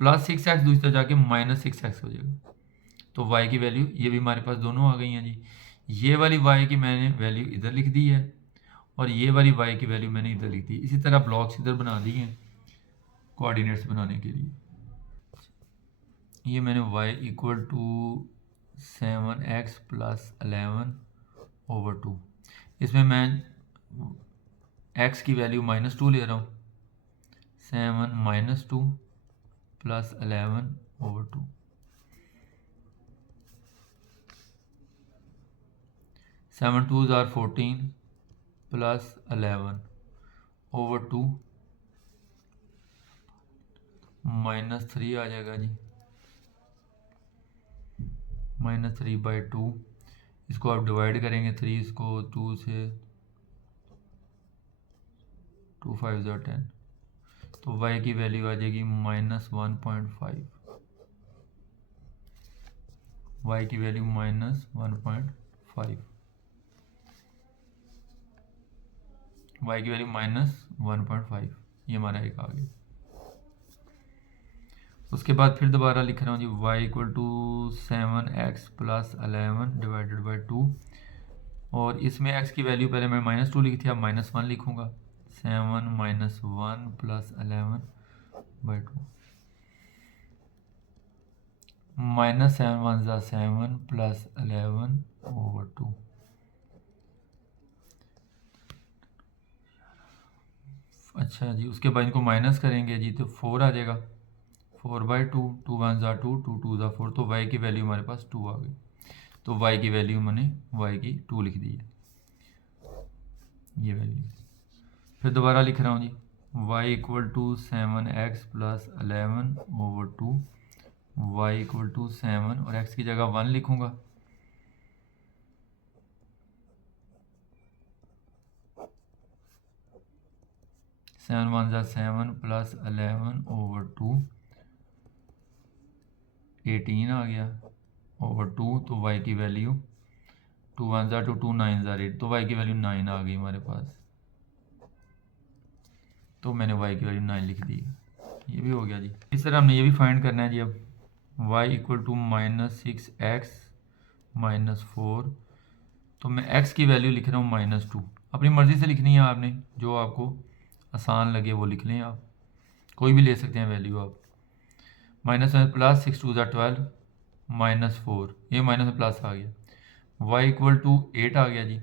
+6x दूसरी तरफ जाके -6x हो जाएगा। तो y की वैल्यू ये भी हमारे पास दोनों आ गई हैं जी। ये वाली y की मैंने वैल्यू इधर लिख दी है, और ये वाली y की वैल्यू मैंने इधर लिख दी। इसी तरह ब्लॉक्स इधर बना दिए हैं कोऑर्डिनेट्स बनाने के लिए। ये मैंने y = 7x + 11/2, इसमें मैं x की वैल्यू -2 ले रहा हूँ, 7 - 2 + 11/2। 7 2s are 14 + 11/2 -3 आ जाएगा जी, -3/2। इसको आप डिवाइड करेंगे 3 इसको 2 से, 2 5 = 10, तो y की वैल्यू आ जाएगी -1.5। y की वैल्यू -1.5, y की वैल्यू -1.5, ये हमारा एक आ गया। उसके बाद फिर दोबारा लिख रहा हूँ जी, y = 7x + 11/2, और इसमें x की वैल्यू पहले मैं -2 लिखी थी, अब -1 लिखूँगा, 7 - 1 + 11/2, -7 1s are 7 + 11/2। अच्छा जी, उसके बाद इनको माइनस करेंगे जी, तो 4 आ जाएगा, 4/2, 2 1s are 2, 2 2s are 4, तो y की वैल्यू हमारे पास 2 आ गई। तो y की वैल्यू मैंने y की 2 लिख दी है, ये वैल्यू। फिर दोबारा लिख रहा हूँ जी, y = 7x + 11/2, y = 7, और x की जगह 1 लिखूँगा, सेवन 1s are 7 + 11/2, 18 आ गया, /2, तो y की value 2 1s are 2, 2 9s are 8, तो y की वैल्यू 9 आ गई हमारे पास, तो मैंने y की वैल्यू 9 लिख दी, ये भी हो गया जी। इस तरह हमने ये भी फाइंड करना है जी। अब y = -6x - 4, तो मैं x की वैल्यू लिख रहा हूँ -2, अपनी मर्ज़ी से लिखनी है आपने, जो आपको आसान लगे वो लिख लें, आप कोई भी ले सकते हैं वैल्यू आप। -6 2s are 12, -4, ये माइनस में प्लस आ गया, y = 8 आ गया जी,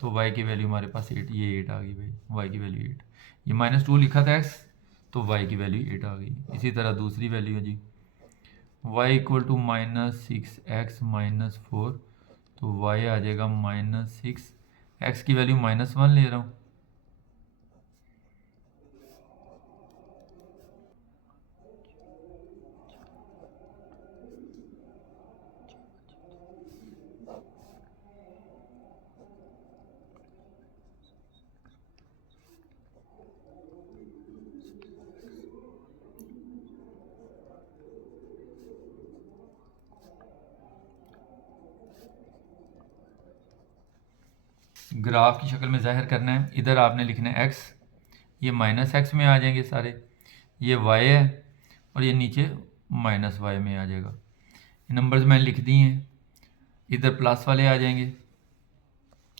तो y की वैल्यू हमारे पास 8, ये 8 आ गई भाई, y की वैल्यू 8, ये -2 लिखा था x, तो y की वैल्यू 8 आ गई। इसी तरह दूसरी वैल्यू है जी, y = -6x - 4, तो y आ जाएगा -6, x की वैल्यू -1 ले रहा हूँ, ग्राफ की शक्ल में ज़ाहिर करना है। इधर आपने लिखना है x, ये माइनस एक्स में आ जाएंगे सारे, ये y है और ये नीचे माइनस y में आ जाएगा। नंबर्स मैंने लिख दिए हैं। इधर प्लस वाले आ जाएंगे,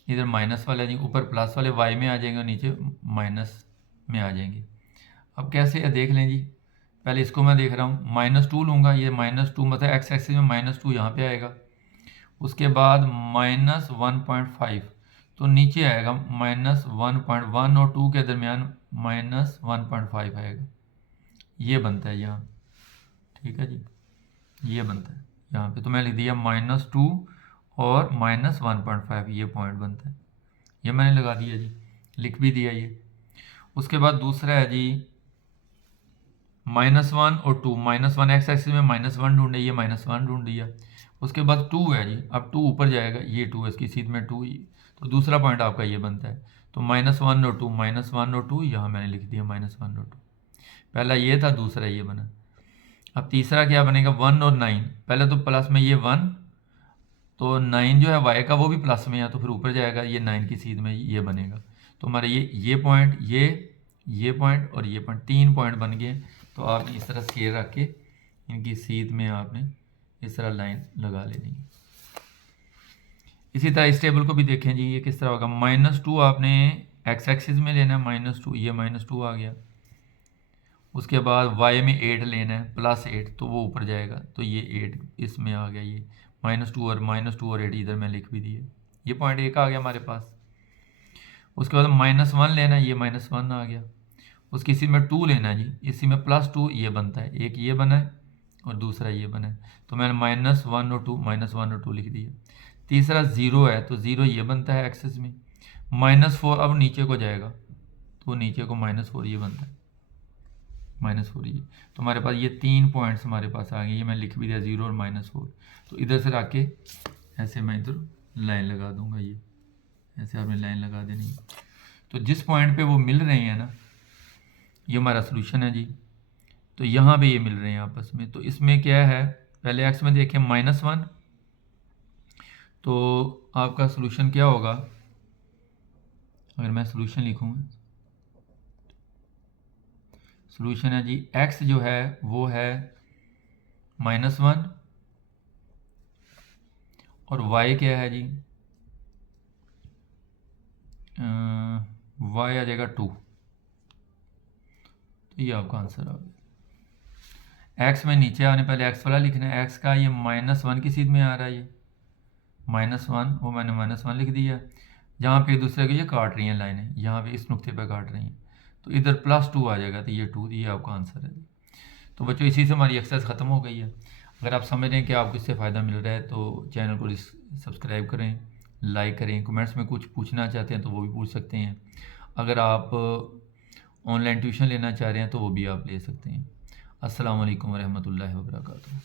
इधर माइनस वाले आ जाएंगे, ऊपर प्लस वाले y में आ जाएंगे और नीचे माइनस में आ जाएंगे। अब कैसे है देख लें जी। पहले इसको मैं देख रहा हूँ, -2 लूँगा, ये -2 मतलब x एक्सिस में -2 यहाँ पे आएगा। उसके बाद -1.5 तो नीचे आएगा -1.1 और 2 के दरमियान -1.5 आएगा। ये बनता है यहाँ, ठीक है जी, ये बनता है यहाँ पे। तो मैं लिख दिया -2 और -1.5, ये पॉइंट बनता है। ये मैंने लगा दिया जी, लिख भी दिया ये। उसके बाद दूसरा है जी -1 और 2, -1 एक्स एक्सिस में -1 ढूंढे, ये -1 ढूंढ दिया। उसके बाद 2 है जी, अब 2 ऊपर जाएगा, ये 2 है, इसकी सीध में 2, तो दूसरा पॉइंट आपका ये बनता है। तो -1 और 2, -1 और 2 यहाँ मैंने लिख दिया -1 और 2। पहला ये था, दूसरा ये बना। अब तीसरा क्या बनेगा, 1 और 9। पहले तो प्लस में ये 1, तो 9 जो है y का वो भी प्लस में है, तो फिर ऊपर जाएगा, ये 9 की सीध में ये बनेगा। तो हमारे ये पॉइंट, ये पॉइंट और ये पॉइंट, 3 पॉइंट बन गए। तो आप इस तरह स्केल रख के इनकी सीध में आपने इस तरह लाइन लगा लेनी है। इसी तरह इस टेबल को भी देखें जी, ये किस तरह होगा। -2 आपने x एक्सिस में लेना है, -2, ये -2 आ गया। उसके बाद y में 8 लेना है, +8, तो वो ऊपर जाएगा, तो ये 8 इसमें आ गया। ये -2 और 8 इधर मैं लिख भी दिए। ये पॉइंट 1 आ गया हमारे पास। उसके बाद -1 लेना है, ये -1 आ गया। उसकी इसी में 2 लेना है जी, इसी में +2 ये बनता है, एक ये बना है और दूसरा ये बना है। तो मैंने -1 और 2 लिख दिया। तीसरा 0 है, तो 0 ये बनता है एक्सिस में। -4 अब नीचे को जाएगा, तो नीचे को -4 ये बनता है, -4 ये। तो हमारे पास ये 3 पॉइंट्स हमारे पास आ गए। ये मैं लिख भी दिया, 0 और -4। तो इधर से आके ऐसे मैं इधर लाइन लगा दूंगा, ये ऐसे आपने लाइन लगा देनी। तो जिस पॉइंट पे वो मिल रहे हैं ना, ये हमारा सोल्यूशन है जी। तो यहाँ पे ये मिल रहे हैं आपस में। तो इसमें क्या है, पहले एक्स में देखें -1, तो आपका सोल्यूशन क्या होगा। अगर मैं सोल्यूशन लिखूँ, सोल्यूशन है जी, x जो है वो है -1 और y क्या है जी, y आ जाएगा 2। तो ये आपका आंसर आ गया। x में नीचे आने पहले x वाला लिखना है, x का ये -1 की सीध में आ रहा है, ये -1, वो मैंने -1 लिख दिया। जहाँ पे एक दूसरे को ये काट रही हैं लाइनें, यहाँ पे इस नुक्ते पे काट रही हैं, तो इधर +2 आ जाएगा, तो ये 2, ये आपका आंसर है। तो बच्चों इसी से हमारी एक्सरसाइज ख़त्म हो गई है। अगर आप समझ रहे हैं कि आपको इससे फ़ायदा मिल रहा है तो चैनल को सब्सक्राइब करें, लाइक करें। कमेंट्स में कुछ पूछना चाहते हैं तो वो भी पूछ सकते हैं। अगर आप ऑनलाइन ट्यूशन लेना चाह रहे हैं तो वो भी आप ले सकते हैं। अस्सलाम वालेकुम रहमतुल्लाहि व बरकातुहू।